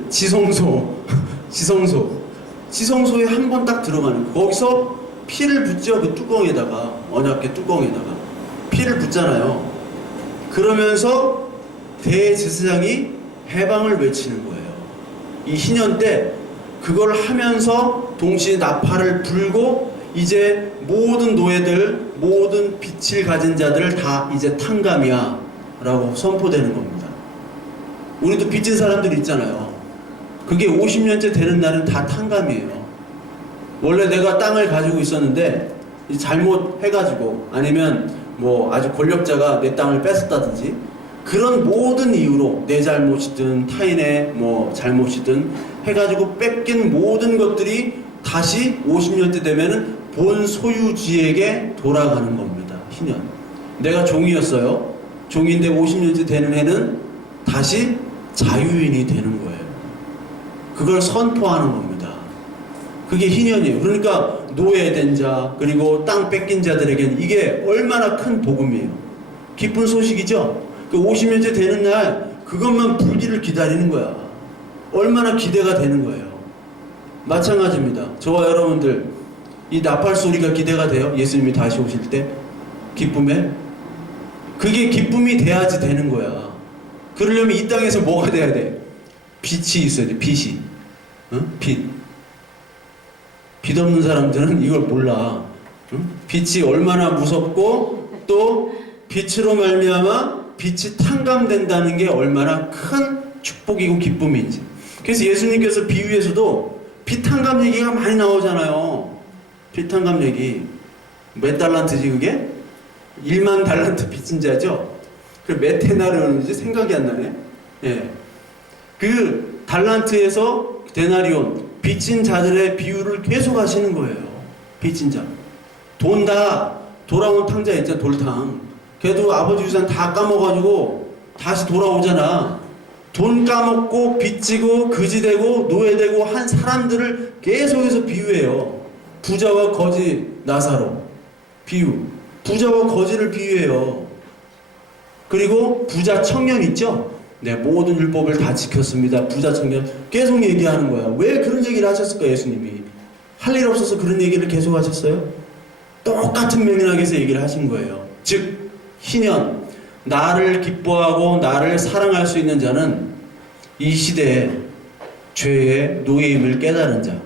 지성소에 한 번 딱 들어가는 거기서 피를 붓죠. 그 뚜껑에다가 언약궤 뚜껑에다가 피를 붓잖아요. 그러면서 대제사장이 해방을 외치는 거예요. 이 희년 때 그걸 하면서 동시에 나팔을 불고 이제 모든 노예들, 모든 빛을 가진 자들 다 이제 탕감이야 라고 선포되는 겁니다. 우리도 빚진 사람들 있잖아요. 그게 50년째 되는 날은 다 탕감이에요. 원래 내가 땅을 가지고 있었는데 잘못 해가지고 아니면 뭐 아주 권력자가 내 땅을 뺏었다든지 그런 모든 이유로 내 잘못이든 타인의 뭐 잘못이든 해가지고 뺏긴 모든 것들이 다시 50년째 되면은 본 소유주에게 돌아가는 겁니다. 희년. 내가 종이었어요. 종인데 50년째 되는 해는 다시 자유인이 되는 거예요. 그걸 선포하는 겁니다. 그게 희년이에요. 그러니까 노예된 자 그리고 땅 뺏긴 자들에게는 이게 얼마나 큰 복음이에요. 기쁜 소식이죠. 그 50년째 되는 날 그것만 불기를 기다리는 거야. 얼마나 기대가 되는 거예요. 마찬가지입니다. 저와 여러분들 이 나팔 소리가 기대가 돼요. 예수님이 다시 오실 때 기쁨에 그게 기쁨이 돼야지 되는 거야. 그러려면 이 땅에서 뭐가 돼야 돼? 빛이 있어야 돼. 빛이. 빛 없는 사람들은 이걸 몰라. 빛이 얼마나 무섭고 또 빛으로 말미암아 빛이 탕감된다는 게 얼마나 큰 축복이고 기쁨인지. 그래서 예수님께서 비유에서도 빛 탕감 얘기가 많이 나오잖아요. 빛 탕감 얘기. 몇 달란트지 그게? 1만 달란트 빚진 자죠. 그 몇 데나리온인지 생각이 안 나네. 예. 그 달란트에서 데나리온 빚진 자들의 비유를 계속 하시는 거예요. 빚진 자. 돈 다 돌아온 탕자 있잖아. 돌탕. 걔도 아버지 유산 다 까먹어가지고 다시 돌아오잖아. 돈 까먹고 빚지고 거지되고 노예되고 한 사람들을 계속해서 비유해요. 부자와 거지 나사로 비유. 부자와 거지를 비유해요. 그리고 부자 청년 있죠? 네, 모든 율법을 다 지켰습니다. 부자 청년 계속 얘기하는 거야. 왜 그런 얘기를 하셨을까 예수님이? 할 일 없어서 그런 얘기를 계속 하셨어요? 똑같은 맥락에서 얘기를 하신 거예요. 즉 희년, 나를 기뻐하고 나를 사랑할 수 있는 자는 이 시대에 죄의 노예임을 깨달은 자,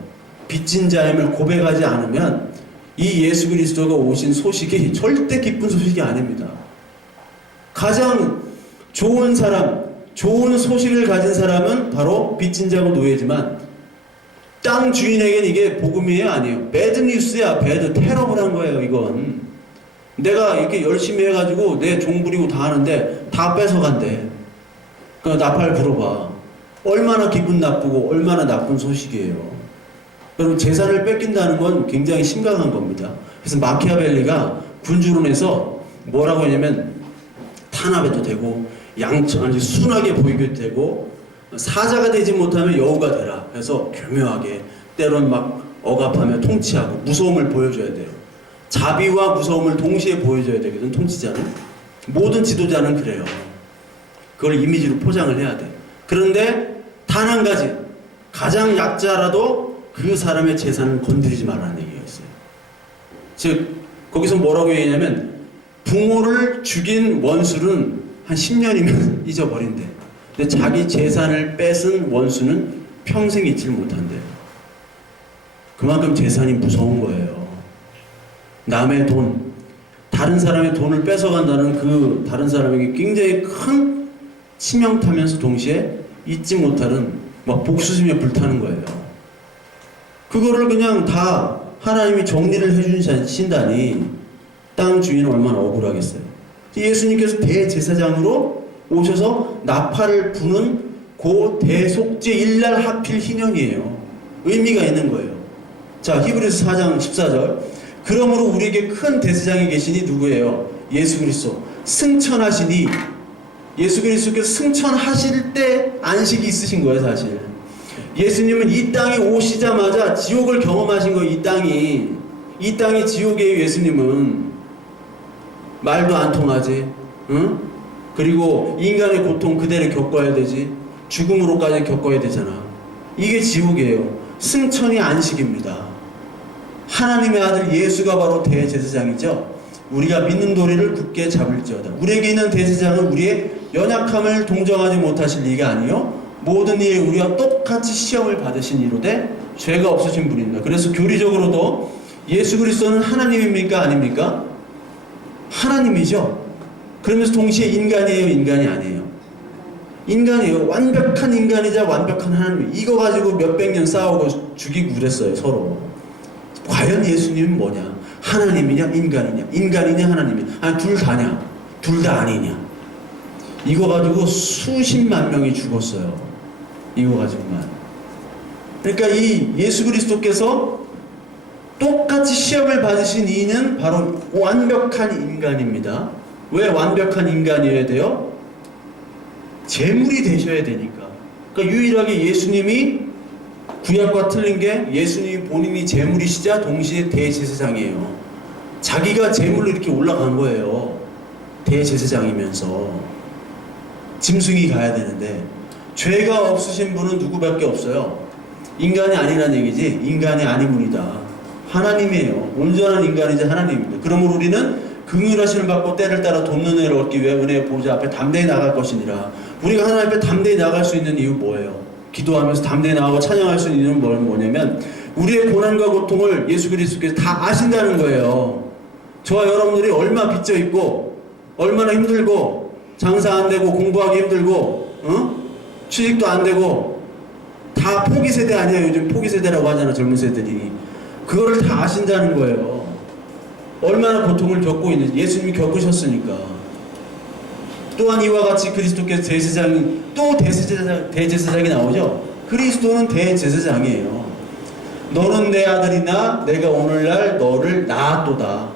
빚진 자임을 고백하지 않으면 이 예수 그리스도가 오신 소식이 절대 기쁜 소식이 아닙니다. 가장 좋은 사람, 좋은 소식을 가진 사람은 바로 빚진 자고 노예지만 땅 주인에게는 이게 복음이에요? 아니에요? 배드 뉴스야. 배드 테러블한 거예요. 이건 내가 이렇게 열심히 해가지고 내 종 부리고 다 하는데 다 뺏어간대. 그 나팔 불어봐. 얼마나 기분 나쁘고 얼마나 나쁜 소식이에요. 여러분 재산을 뺏긴다는 건 굉장히 심각한 겁니다. 그래서 마키아벨리가 군주론에서 뭐라고 하냐면 탄압해도 되고 양천하게 순하게 보이게 되고 사자가 되지 못하면 여우가 되라. 그래서 교묘하게 때론 막 억압하며 통치하고 무서움을 보여줘야 돼요. 자비와 무서움을 동시에 보여줘야 되거든. 통치자는 모든 지도자는 그래요. 그걸 이미지로 포장을 해야 돼. 그런데 단 한 가지 가장 약자라도 그 사람의 재산을 건드리지 말라는 얘기가 있어요. 즉 거기서 뭐라고 얘기하냐면 부모를 죽인 원수는 한 10년이면 잊어버린대. 근데 자기 재산을 뺏은 원수는 평생 잊질 못한대요. 그만큼 재산이 무서운 거예요. 남의 돈, 다른 사람의 돈을 뺏어간다는 그 다른 사람에게 굉장히 큰 치명타면서 동시에 잊지 못하는 막 복수심에 불타는 거예요. 그거를 그냥 다 하나님이 정리를 해주신다니 땅 주인은 얼마나 억울하겠어요. 예수님께서 대제사장으로 오셔서 나팔을 부는 그 대속죄 일날 하필 희년이에요. 의미가 있는 거예요. 자, 히브리서 4장 14절. 그러므로 우리에게 큰 대제사장이 계시니 누구예요? 예수 그리스도. 승천하시니 예수 그리스도께서 승천하실 때 안식이 있으신 거예요, 사실. 예수님은 이 땅에 오시자마자 지옥을 경험하신 거예요, 이 땅이. 이 땅이 지옥이에요, 예수님은. 말도 안 통하지, 응? 그리고 인간의 고통 그대로 겪어야 되지. 죽음으로까지 겪어야 되잖아. 이게 지옥이에요. 승천이 안식입니다. 하나님의 아들 예수가 바로 대제사장이죠. 우리가 믿는 도리를 굳게 잡을지어다. 우리에게 있는 대제사장은 우리의 연약함을 동정하지 못하실 리가 아니요 모든 일에 우리와 똑같이 시험을 받으신 이로되 죄가 없으신 분입니다. 그래서 교리적으로도 예수 그리스도는 하나님입니까? 아닙니까? 하나님이죠. 그러면서 동시에 인간이에요? 인간이 아니에요? 인간이에요. 완벽한 인간이자 완벽한 하나님. 이거 가지고 몇백 년 싸우고 죽이고 그랬어요, 서로. 과연 예수님은 뭐냐? 하나님이냐 인간이냐? 인간이냐 하나님이냐? 아니 둘 다냐? 둘 다 아니냐? 이거 가지고 수십만 명이 죽었어요. 이거 가지고만. 그러니까 이 예수 그리스도께서 똑같이 시험을 받으신 이는 바로 완벽한 인간입니다. 왜 완벽한 인간이어야 돼요? 제물이 되셔야 되니까. 그러니까 유일하게 예수님이 구약과 틀린 게 예수님이 본인이 제물이시자 동시에 대제사장이에요. 자기가 제물로 이렇게 올라간 거예요. 대제사장이면서. 짐승이 가야 되는데 죄가 없으신 분은 누구밖에 없어요. 인간이 아니란 얘기지. 인간이 아닌 분이다. 하나님이에요. 온전한 인간이자 하나님입니다. 그러므로 우리는 긍휼하심을 받고 때를 따라 돕는 은혜를 얻기 위해 은혜의 보좌 앞에 담대히 나갈 것이니라. 우리가 하나님 앞에 담대히 나갈 수 있는 이유 뭐예요? 기도하면서 담대히 나가고 찬양할 수 있는 이유는 뭐냐면 우리의 고난과 고통을 예수 그리스도께서 다 아신다는 거예요. 저와 여러분들이 얼마 빚져 있고 얼마나 힘들고 장사 안 되고 공부하기 힘들고 취직도 안 되고 다 포기 세대 아니에요. 요즘 포기 세대라고 하잖아, 젊은 세대들이. 그거를 다 아신다는 거예요. 얼마나 고통을 겪고 있는지 예수님이 겪으셨으니까. 또한 이와 같이 그리스도께서 대제사장이 또 대제사장이 나오죠. 그리스도는 대제사장이에요. 너는 내 아들이나 내가 오늘날 너를 낳았도다.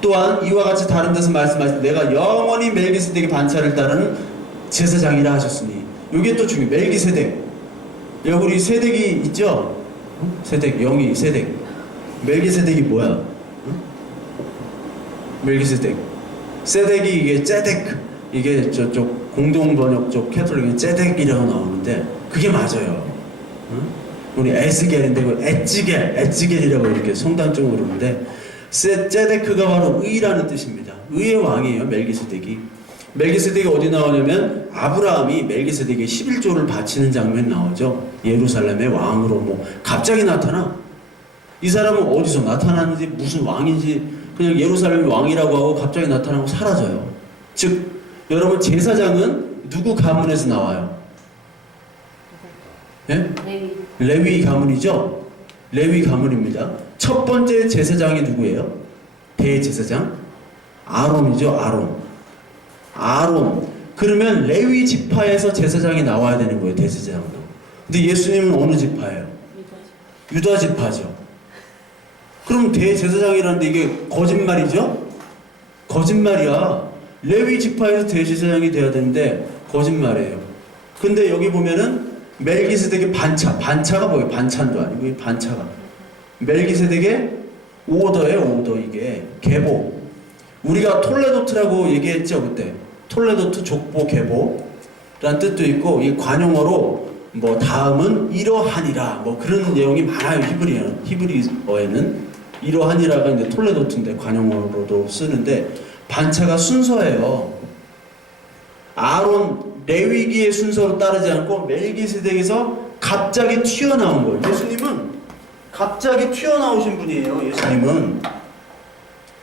또한 이와 같이 다른 데서 말씀하실 때 내가 영원히 멜기세덱의 반차를 따르는 제사장이라 하셨으니 이게 또 중요해요. 멜기세덱. 여기 우리 세덱이 있죠? 세덱, 영이 세덱. 멜기세덱이 뭐야? 멜기세덱. 세덱이 이게 제데크. 이게 저쪽 공동 번역 쪽 캐톨릭은 제덱이라고 나오는데 그게 맞아요. 우리 에스겔인데 에찌겔이라고 이렇게 성당 쪽으로 그러는데 제데크가 바로 의라는 뜻입니다. 의의 왕이에요, 멜기세덱이. 멜기세덱이 어디 나오냐면 아브라함이 멜기세덱에게 11조를 바치는 장면 나오죠. 예루살렘의 왕으로 뭐 갑자기 나타나. 이 사람은 어디서 나타나는지 무슨 왕인지 그냥 예루살렘 왕이라고 하고 갑자기 나타나고 사라져요. 즉 여러분 제사장은 누구 가문에서 나와요? 네? 레위 가문이죠. 레위 가문입니다. 첫 번째 제사장이 누구예요? 대제사장? 아론이죠. 아론. 그러면 레위 지파에서 제사장이 나와야 되는 거예요. 대제사장도. 근데 예수님은 어느 지파예요? 유다 지파죠. 그럼 대제사장이라는데 이게 거짓말이죠? 거짓말이야. 레위 지파에서 대제사장이 돼야 되는데 거짓말이에요. 근데 여기 보면은 멜기세덱의 반차가 뭐예요? 반찬도 아니고 이 반차가 멜기세덱의 오더예요. 오더. 이게 계보. 우리가 톨레도트라고 얘기했죠 그때. 톨레도트 족보 계보라는 뜻도 있고, 이 관용어로 뭐 다음은 이러하니라 뭐 그런 내용이 많아요. 히브리어에는 이러하니라가 이제 톨레도트인데 관용어로도 쓰는데, 반차가 순서예요. 아론 레위기의 순서로 따르지 않고 멜기세덱에서 갑자기 튀어나온 거예요. 예수님은 갑자기 튀어나오신 분이에요. 예수님은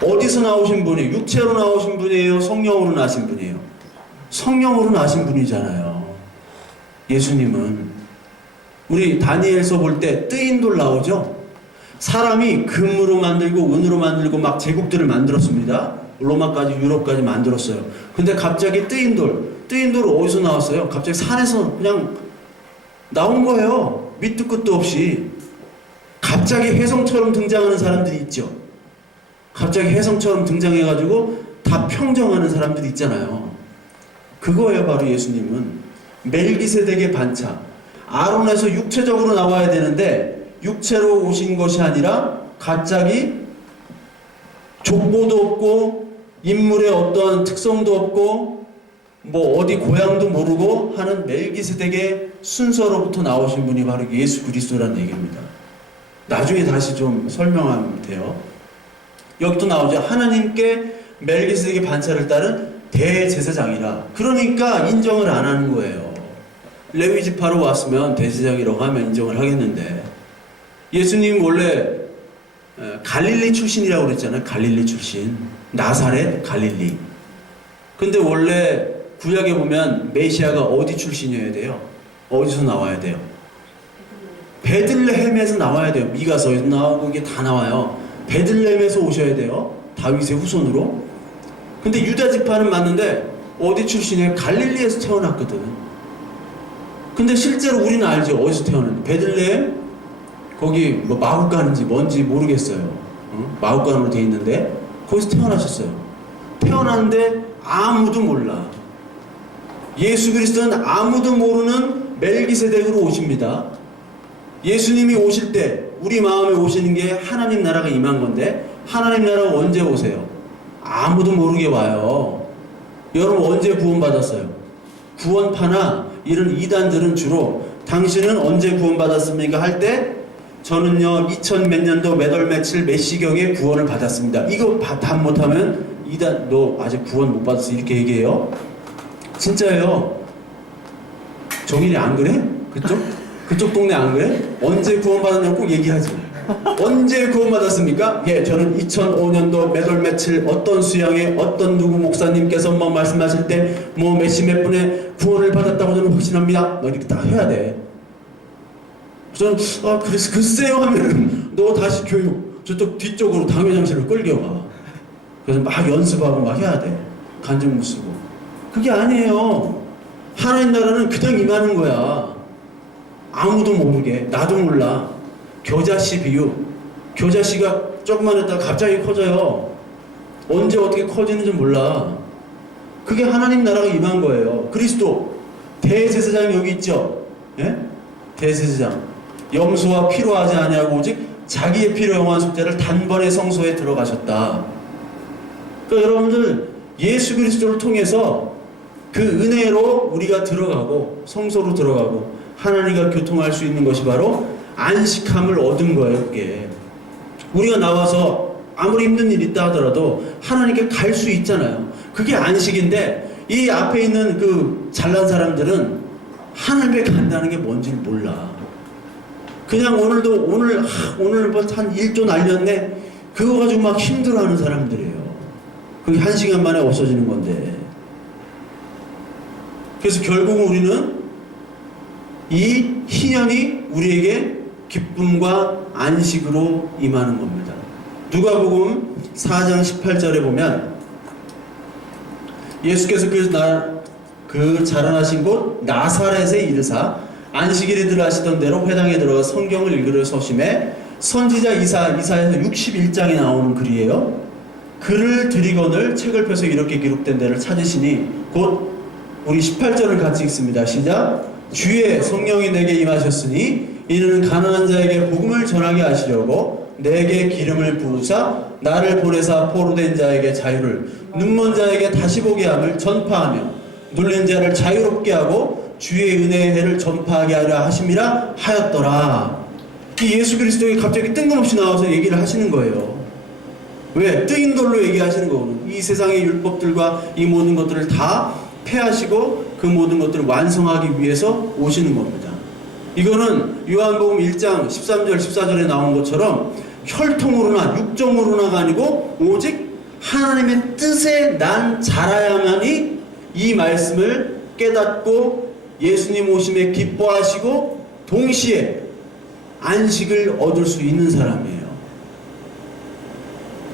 어디서 나오신 분이에요? 육체로 나오신 분이에요? 성령으로 나신 분이에요? 성령으로 나신 분이잖아요. 예수님은. 우리 다니엘서 볼 때 뜨인 돌 나오죠? 사람이 금으로 만들고 은으로 만들고 막 제국들을 만들었습니다. 로마까지 유럽까지 만들었어요. 근데 갑자기 뜨인 돌 어디서 나왔어요? 갑자기 산에서 그냥 나온 거예요. 밑도 끝도 없이. 갑자기 혜성처럼 등장하는 사람들이 있죠. 갑자기 혜성처럼 등장해가지고 다 평정하는 사람들이 있잖아요. 그거예요 바로 예수님은. 멜기세덱의 반차. 아론에서 육체적으로 나와야 되는데 육체로 오신 것이 아니라 갑자기 족보도 없고 인물의 어떤 특성도 없고 뭐 어디 고향도 모르고 하는 멜기세덱의 순서로부터 나오신 분이 바로 예수 그리스도라는 얘기입니다. 나중에 다시 좀 설명하면 돼요. 여기도 나오죠. 하나님께 멜기세덱의 반차를 따른 대제사장이라. 그러니까 인정을 안 하는 거예요. 레위 지파로 왔으면 대제사장이라고 하면 인정을 하겠는데, 예수님 원래 갈릴리 출신이라고 그랬잖아요. 갈릴리 출신. 나사렛, 갈릴리. 근데 원래 구약에 보면 메시아가 어디 출신이어야 돼요? 어디서 나와야 돼요? 베들레헴에서 나와야 돼요. 미가서에서 나오고 이게 다 나와요. 베들레헴에서 오셔야 돼요. 다윗의 후손으로. 근데 유다 지파는 맞는데 어디 출신이에요? 갈릴리에서 태어났거든. 근데 실제로 우리는 알죠. 어디서 태어났는지. 베들레헴? 거기 뭐 마국간인지 뭔지 모르겠어요. 마국간으로 돼 있는데 거기서 태어나셨어요. 태어났는데 아무도 몰라. 예수 그리스도는 아무도 모르는 멜기세덱으로 오십니다. 예수님이 오실 때 우리 마음에 오시는 게 하나님 나라가 임한 건데, 하나님 나라가 언제 오세요? 아무도 모르게 와요. 여러분 언제 구원받았어요? 구원파나 이런 이단들은 주로 당신은 언제 구원받았습니까? 할 때 저는요 2000 몇 년도 몇 월 며칠 몇 시경에 구원을 받았습니다. 이거 답 못하면 이단 너 아직 구원 못 받았어 이렇게 얘기해요. 진짜예요. 저길이 안 그래? 그쪽 동네 안 그래? 언제 구원받았냐고 꼭 얘기하지. 언제 구원받았습니까? 예, 저는 2005년도 몇 월 며칠 어떤 수양에 어떤 누구 목사님께서 뭐 말씀하실 때 뭐 몇 시 몇 분에 구원을 받았다고 저는 확신합니다. 너 이렇게 다 해야 돼. 저는 그래서 글쎄요 하면은 너 다시 교육 저쪽 뒤쪽으로 당회장실로 끌겨가. 그래서 막 연습하고 막 해야 돼. 간증문 쓰고. 그게 아니에요. 하나님 나라는 그냥 임하는 거야. 아무도 모르게. 나도 몰라. 겨자씨 비유. 겨자씨가 조금만 했다가 갑자기 커져요. 언제 어떻게 커지는지 몰라. 그게 하나님 나라가 임한 거예요. 그리스도 대제사장이 여기 있죠. 예? 대제사장. 염소와 피로 하지 아니하고 오직 자기의 피로 영원한 속죄를 단번에 성소에 들어가셨다. 그러니까 여러분들 예수 그리스도를 통해서 그 은혜로 우리가 들어가고 성소로 들어가고 하나님과 교통할 수 있는 것이 바로 안식함을 얻은 거예요. 그게 우리가 나와서 아무리 힘든 일이 있다 하더라도 하나님께 갈 수 있잖아요. 그게 안식인데, 이 앞에 있는 그 잘난 사람들은 하나님께 간다는 게 뭔지를 몰라. 그냥 오늘 뭐 한 1조 날렸네 그거 가지고 막 힘들어하는 사람들이에요. 그게 1시간 만에 없어지는 건데. 그래서 결국은 우리는 이 희년이 우리에게 기쁨과 안식으로 임하는 겁니다. 누가복음 4장 18절에 보면 예수께서 그 자라나신 곳 나사렛에 이르사 안식일에 들어가시던 대로 회당에 들어가 성경을 읽으려 서심해. 선지자 이사에서 61장이 나오는 글이에요. 그를 드리거늘 책을 펴서 이렇게 기록된 데를 찾으시니 곧 우리 18절을 같이 읽습니다. 시작. 주의 성령이 내게 임하셨으니 이는 가난한 자에게 복음을 전하게 하시려고 내게 기름을 부으사 나를 보내사 포로된 자에게 자유를 눈먼 자에게 다시 보게 함을 전파하며 눌린 자를 자유롭게 하고 주의 은혜의 해를 전파하게 하려 하심이라 하였더라. 이 예수 그리스도가 갑자기 뜬금없이 나와서 얘기를 하시는 거예요. 왜? 뜨인 돌로 얘기하시는 거거든요. 이 세상의 율법들과 이 모든 것들을 다 폐하시고 그 모든 것들을 완성하기 위해서 오시는 겁니다. 이거는 요한복음 1장 13절 14절에 나온 것처럼 혈통으로나 육정으로나가 아니고 오직 하나님의 뜻에 난 자라야만이 이 말씀을 깨닫고 예수님 오심에 기뻐하시고 동시에 안식을 얻을 수 있는 사람이에요.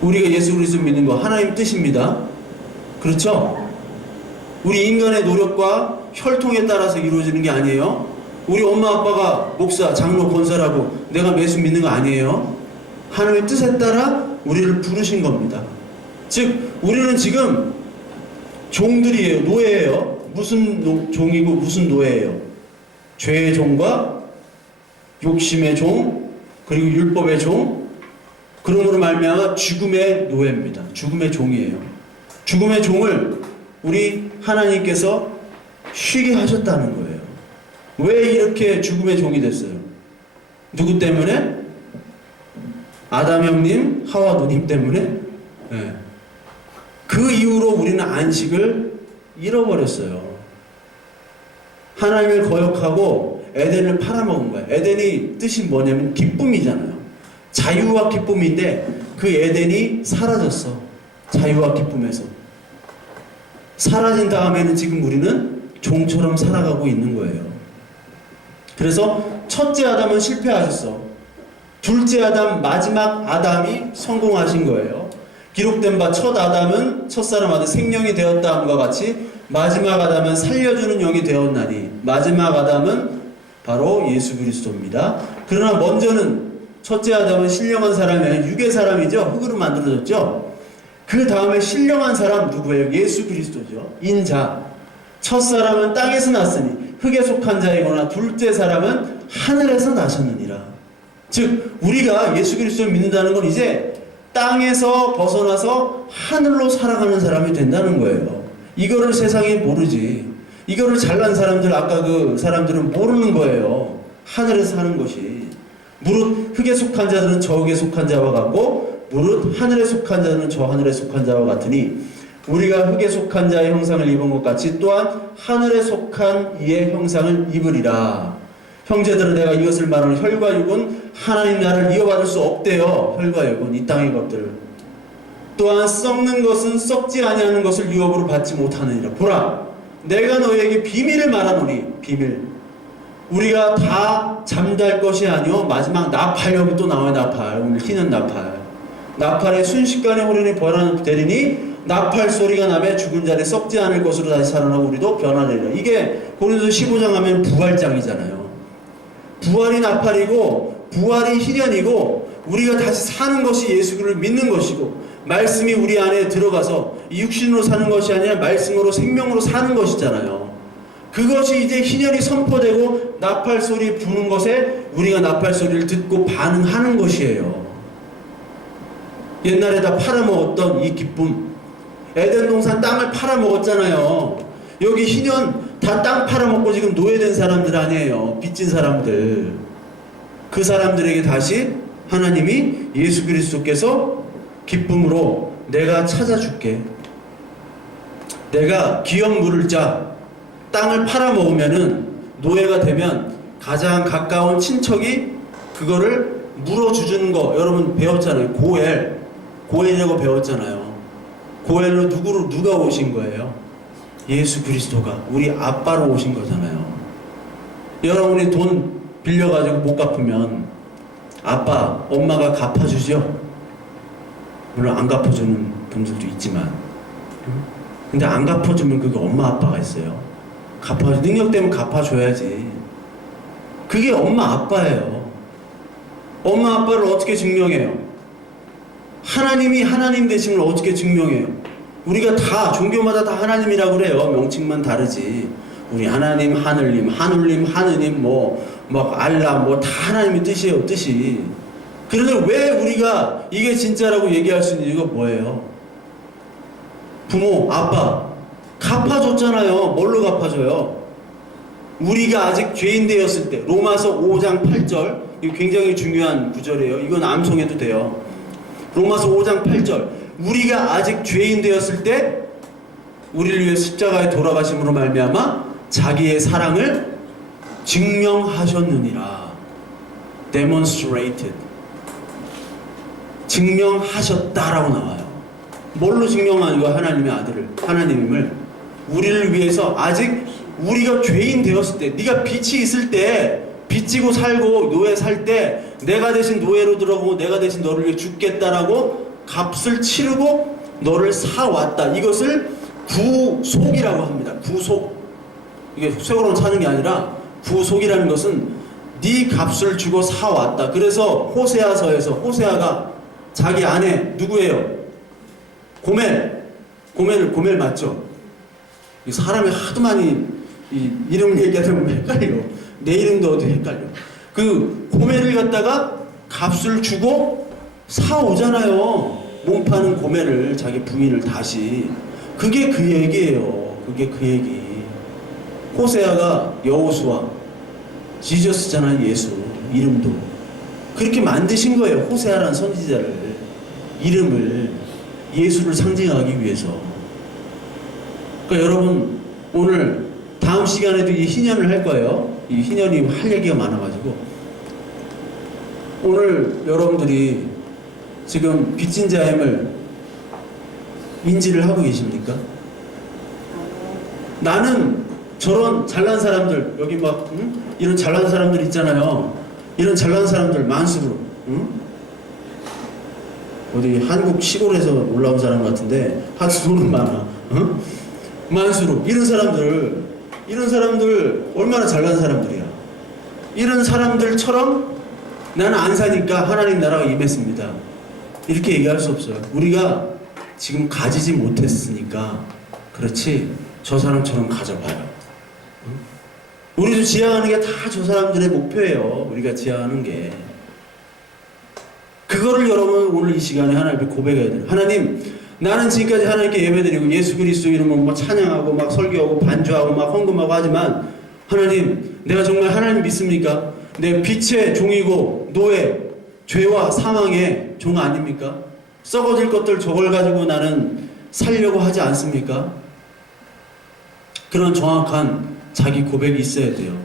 우리가 예수 그리스도 믿는 거 하나님 뜻입니다. 그렇죠? 우리 인간의 노력과 혈통에 따라서 이루어지는 게 아니에요. 우리 엄마 아빠가 목사, 장로, 권사라고 내가 예수 믿는 거 아니에요. 하나님의 뜻에 따라 우리를 부르신 겁니다. 즉 우리는 지금 종들이에요. 노예예요. 무슨 종이고 무슨 노예예요? 죄의 종과 욕심의 종, 그리고 율법의 종, 그러므로 말미암아 죽음의 노예입니다. 죽음의 종이에요. 죽음의 종을 우리 하나님께서 쉬게 하셨다는 거예요. 왜 이렇게 죽음의 종이 됐어요? 누구 때문에? 아담 형님, 하와 누님 때문에? 네. 그 이후로 우리는 안식을 잃어버렸어요. 하나님을 거역하고 에덴을 팔아먹은 거예요. 에덴이 뜻이 뭐냐면 기쁨이잖아요. 자유와 기쁨인데 그 에덴이 사라졌어. 자유와 기쁨에서. 사라진 다음에는 지금 우리는 종처럼 살아가고 있는 거예요. 그래서 첫째 아담은 실패하셨어. 둘째 아담, 마지막 아담이 성공하신 거예요. 기록된 바 첫 아담은 첫사람 아들 생명이 되었다 함과 같이 마지막 아담은 살려주는 영이 되었나니 마지막 아담은 바로 예수 그리스도입니다. 그러나 먼저는 첫째 아담은 신령한 사람이 아니라 육의 사람이죠. 흙으로 만들어졌죠. 그 다음에 신령한 사람 누구예요? 예수 그리스도죠. 인자. 첫사람은 땅에서 났으니 흙에 속한 자이거나 둘째 사람은 하늘에서 나셨느니라. 즉 우리가 예수 그리스도를 믿는다는 건 이제 땅에서 벗어나서 하늘로 살아가는 사람이 된다는 거예요. 이거를 세상이 모르지. 이거를 잘난 사람들, 아까 그 사람들은 모르는 거예요. 하늘에서 사는 것이. 무릇 흙에 속한 자들은 저 흙에 속한 자와 같고 무릇 하늘에 속한 자는 저 하늘에 속한 자와 같으니 우리가 흙에 속한 자의 형상을 입은 것 같이 또한 하늘에 속한 이의 형상을 입으리라. 형제들은 내가 이것을 말하는 혈과 육은 하나님 나라를 이어받을 수 없대요. 혈과 육은 이 땅의 것들. 또한 썩는 것은 썩지 아니하는 것을 유업으로 받지 못하느니라. 보라, 내가 너희에게 비밀을 말하노니 비밀. 우리가 다 잠잘 것이 아니오. 마지막 나팔, 여기 또 나와요. 나팔. 오늘 튀는 나팔. 나팔에 순식간에 호련히 변화되리니 나팔 소리가 나며 죽은 자를 썩지 않을 것으로 다시 살아나고 우리도 변화되리라. 이게 고린도서 15장 하면 부활장이잖아요. 부활이 나팔이고 부활이 희련이고 우리가 다시 사는 것이 예수를 믿는 것이고 말씀이 우리 안에 들어가서 육신으로 사는 것이 아니라 말씀으로 생명으로 사는 것이잖아요. 그것이 이제 희련이 선포되고 나팔 소리 부는 것에 우리가 나팔 소리를 듣고 반응하는 것이에요. 옛날에 다 팔아먹었던 이 기쁨. 에덴 동산 땅을 팔아먹었잖아요. 여기 희년 다 땅 팔아먹고 지금 노예된 사람들 아니에요. 빚진 사람들. 그 사람들에게 다시 하나님이 예수 그리스도께서 기쁨으로 내가 찾아줄게. 내가 기업 물을 자 땅을 팔아먹으면은 노예가 되면 가장 가까운 친척이 그거를 물어주는 거 여러분 배웠잖아요. 고엘이라고 배웠잖아요. 고엘로 누가 오신 거예요? 예수 그리스도가 우리 아빠로 오신 거잖아요. 여러분이 돈 빌려가지고 못 갚으면 아빠, 엄마가 갚아주죠? 물론 안 갚아주는 분들도 있지만 근데 안 갚아주면 그게 엄마 아빠가 있어요. 능력되면 갚아줘야지. 그게 엄마 아빠예요. 엄마 아빠를 어떻게 증명해요? 하나님이 하나님 되심을 어떻게 증명해요? 우리가 다 종교마다 다 하나님이라고 그래요. 명칭만 다르지. 우리 하나님, 하늘님, 하늘님, 하느님, 막 알라, 다 하나님의 뜻이에요, 뜻이. 그런데 왜 우리가 이게 진짜라고 얘기할 수 있는 이유가 뭐예요? 부모, 아빠 갚아줬잖아요. 뭘로 갚아줘요? 우리가 아직 죄인 되었을 때, 로마서 5장 8절, 이거 굉장히 중요한 구절이에요. 이건 암송해도 돼요. 로마서 5장 8절, 우리가 아직 죄인 되었을 때 우리를 위해 십자가에 돌아가심으로 말미암아 자기의 사랑을 증명하셨느니라. demonstrated. 증명하셨다라고 나와요. 뭘로 증명하는 거야? 하나님의 아들을, 하나님을. 우리를 위해서 아직 우리가 죄인 되었을 때, 네가 빛이 있을 때, 빚지고 살고 노예 살 때 내가 대신 노예로 들어가고 내가 대신 너를 위해 죽겠다라고 값을 치르고 너를 사왔다. 이것을 구속이라고 합니다. 구속. 이게 쇠고랑 차는 게 아니라 구속이라는 것은 네 값을 주고 사왔다. 그래서 호세아서에서 호세아가 자기 아내 누구예요? 고멜 맞죠? 사람이 하도 많이 이름 얘기하다 보면 헷갈려. 내 이름도 어디 헷갈려. 그 고멜을 갖다가 값을 주고 사오잖아요. 몸 파는 고멜을, 자기 부인을 다시. 그게 그 얘기예요. 그게 그 얘기. 호세아가 여호수아, 지저스잖아요. 예수 이름도 그렇게 만드신 거예요. 호세아라는 선지자를, 이름을, 예수를 상징하기 위해서. 그러니까 여러분 오늘 다음 시간에도 이 희년을 할 거예요. 이 희년이 할 얘기가 많아가지고 오늘 여러분들이 지금 빚진 자임을 인지를 하고 계십니까? 나는 저런 잘난 사람들, 여기 막 이런 잘난 사람들 있잖아요. 이런 잘난 사람들 만수로, 어디 한국 시골에서 올라온 사람 같은데 하도 돈은 많아. 만수로 이런 사람들 얼마나 잘난 사람들이야. 이런 사람들처럼 나는 안 사니까 하나님 나라가 임했습니다. 이렇게 얘기할 수 없어요. 우리가 지금 가지지 못했으니까 그렇지, 저 사람처럼 가져봐요. 우리도 지향하는 게 다 저 사람들의 목표예요. 우리가 지향하는 게. 그거를 여러분 오늘 이 시간에 하나님께 고백해야 돼요. 하나님, 나는 지금까지 하나님께 예배드리고 예수 그리스도 이름으로 찬양하고 막 설교하고 반주하고 막 헌금하고 하지만 하나님, 내가 정말 하나님 믿습니까? 내 빛의 종이고 노예, 죄와 사망의 종 아닙니까? 썩어질 것들 저걸 가지고 나는 살려고 하지 않습니까? 그런 정확한 자기 고백이 있어야 돼요.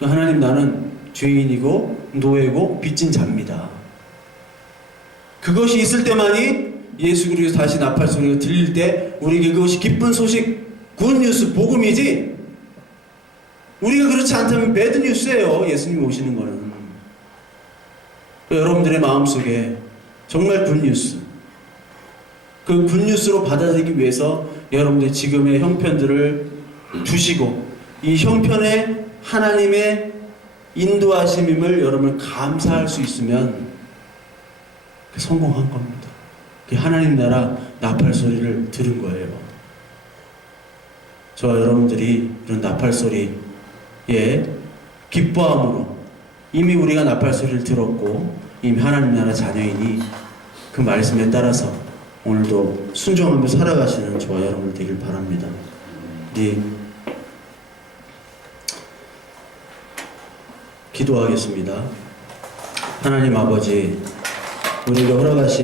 하나님, 나는 죄인이고 노예고 빚진 자입니다. 그것이 있을 때만이 예수 그리스도 다시 나팔 소리가 들릴 때 우리에게 그것이 기쁜 소식, 굿뉴스, 복음이지, 우리가 그렇지 않다면 배드뉴스예요. 예수님 오시는 거는. 여러분들의 마음속에 정말 굿뉴스, 그 굿뉴스로 받아들이기 위해서 여러분들 지금의 형편들을 두시고 이 형편에 하나님의 인도하심임을 여러분 감사할 수 있으면 성공한 겁니다. 하나님 나라 나팔 소리를 들은 거예요. 저와 여러분들이 이런 나팔 소리에 기뻐함으로 이미 우리가 나팔 소리를 들었고 이미 하나님 나라 자녀이니 그 말씀에 따라서 오늘도 순종하며 살아가시는 저와 여러분들 되길 바랍니다. 기도하겠습니다. 하나님 아버지, 우리가 허락하신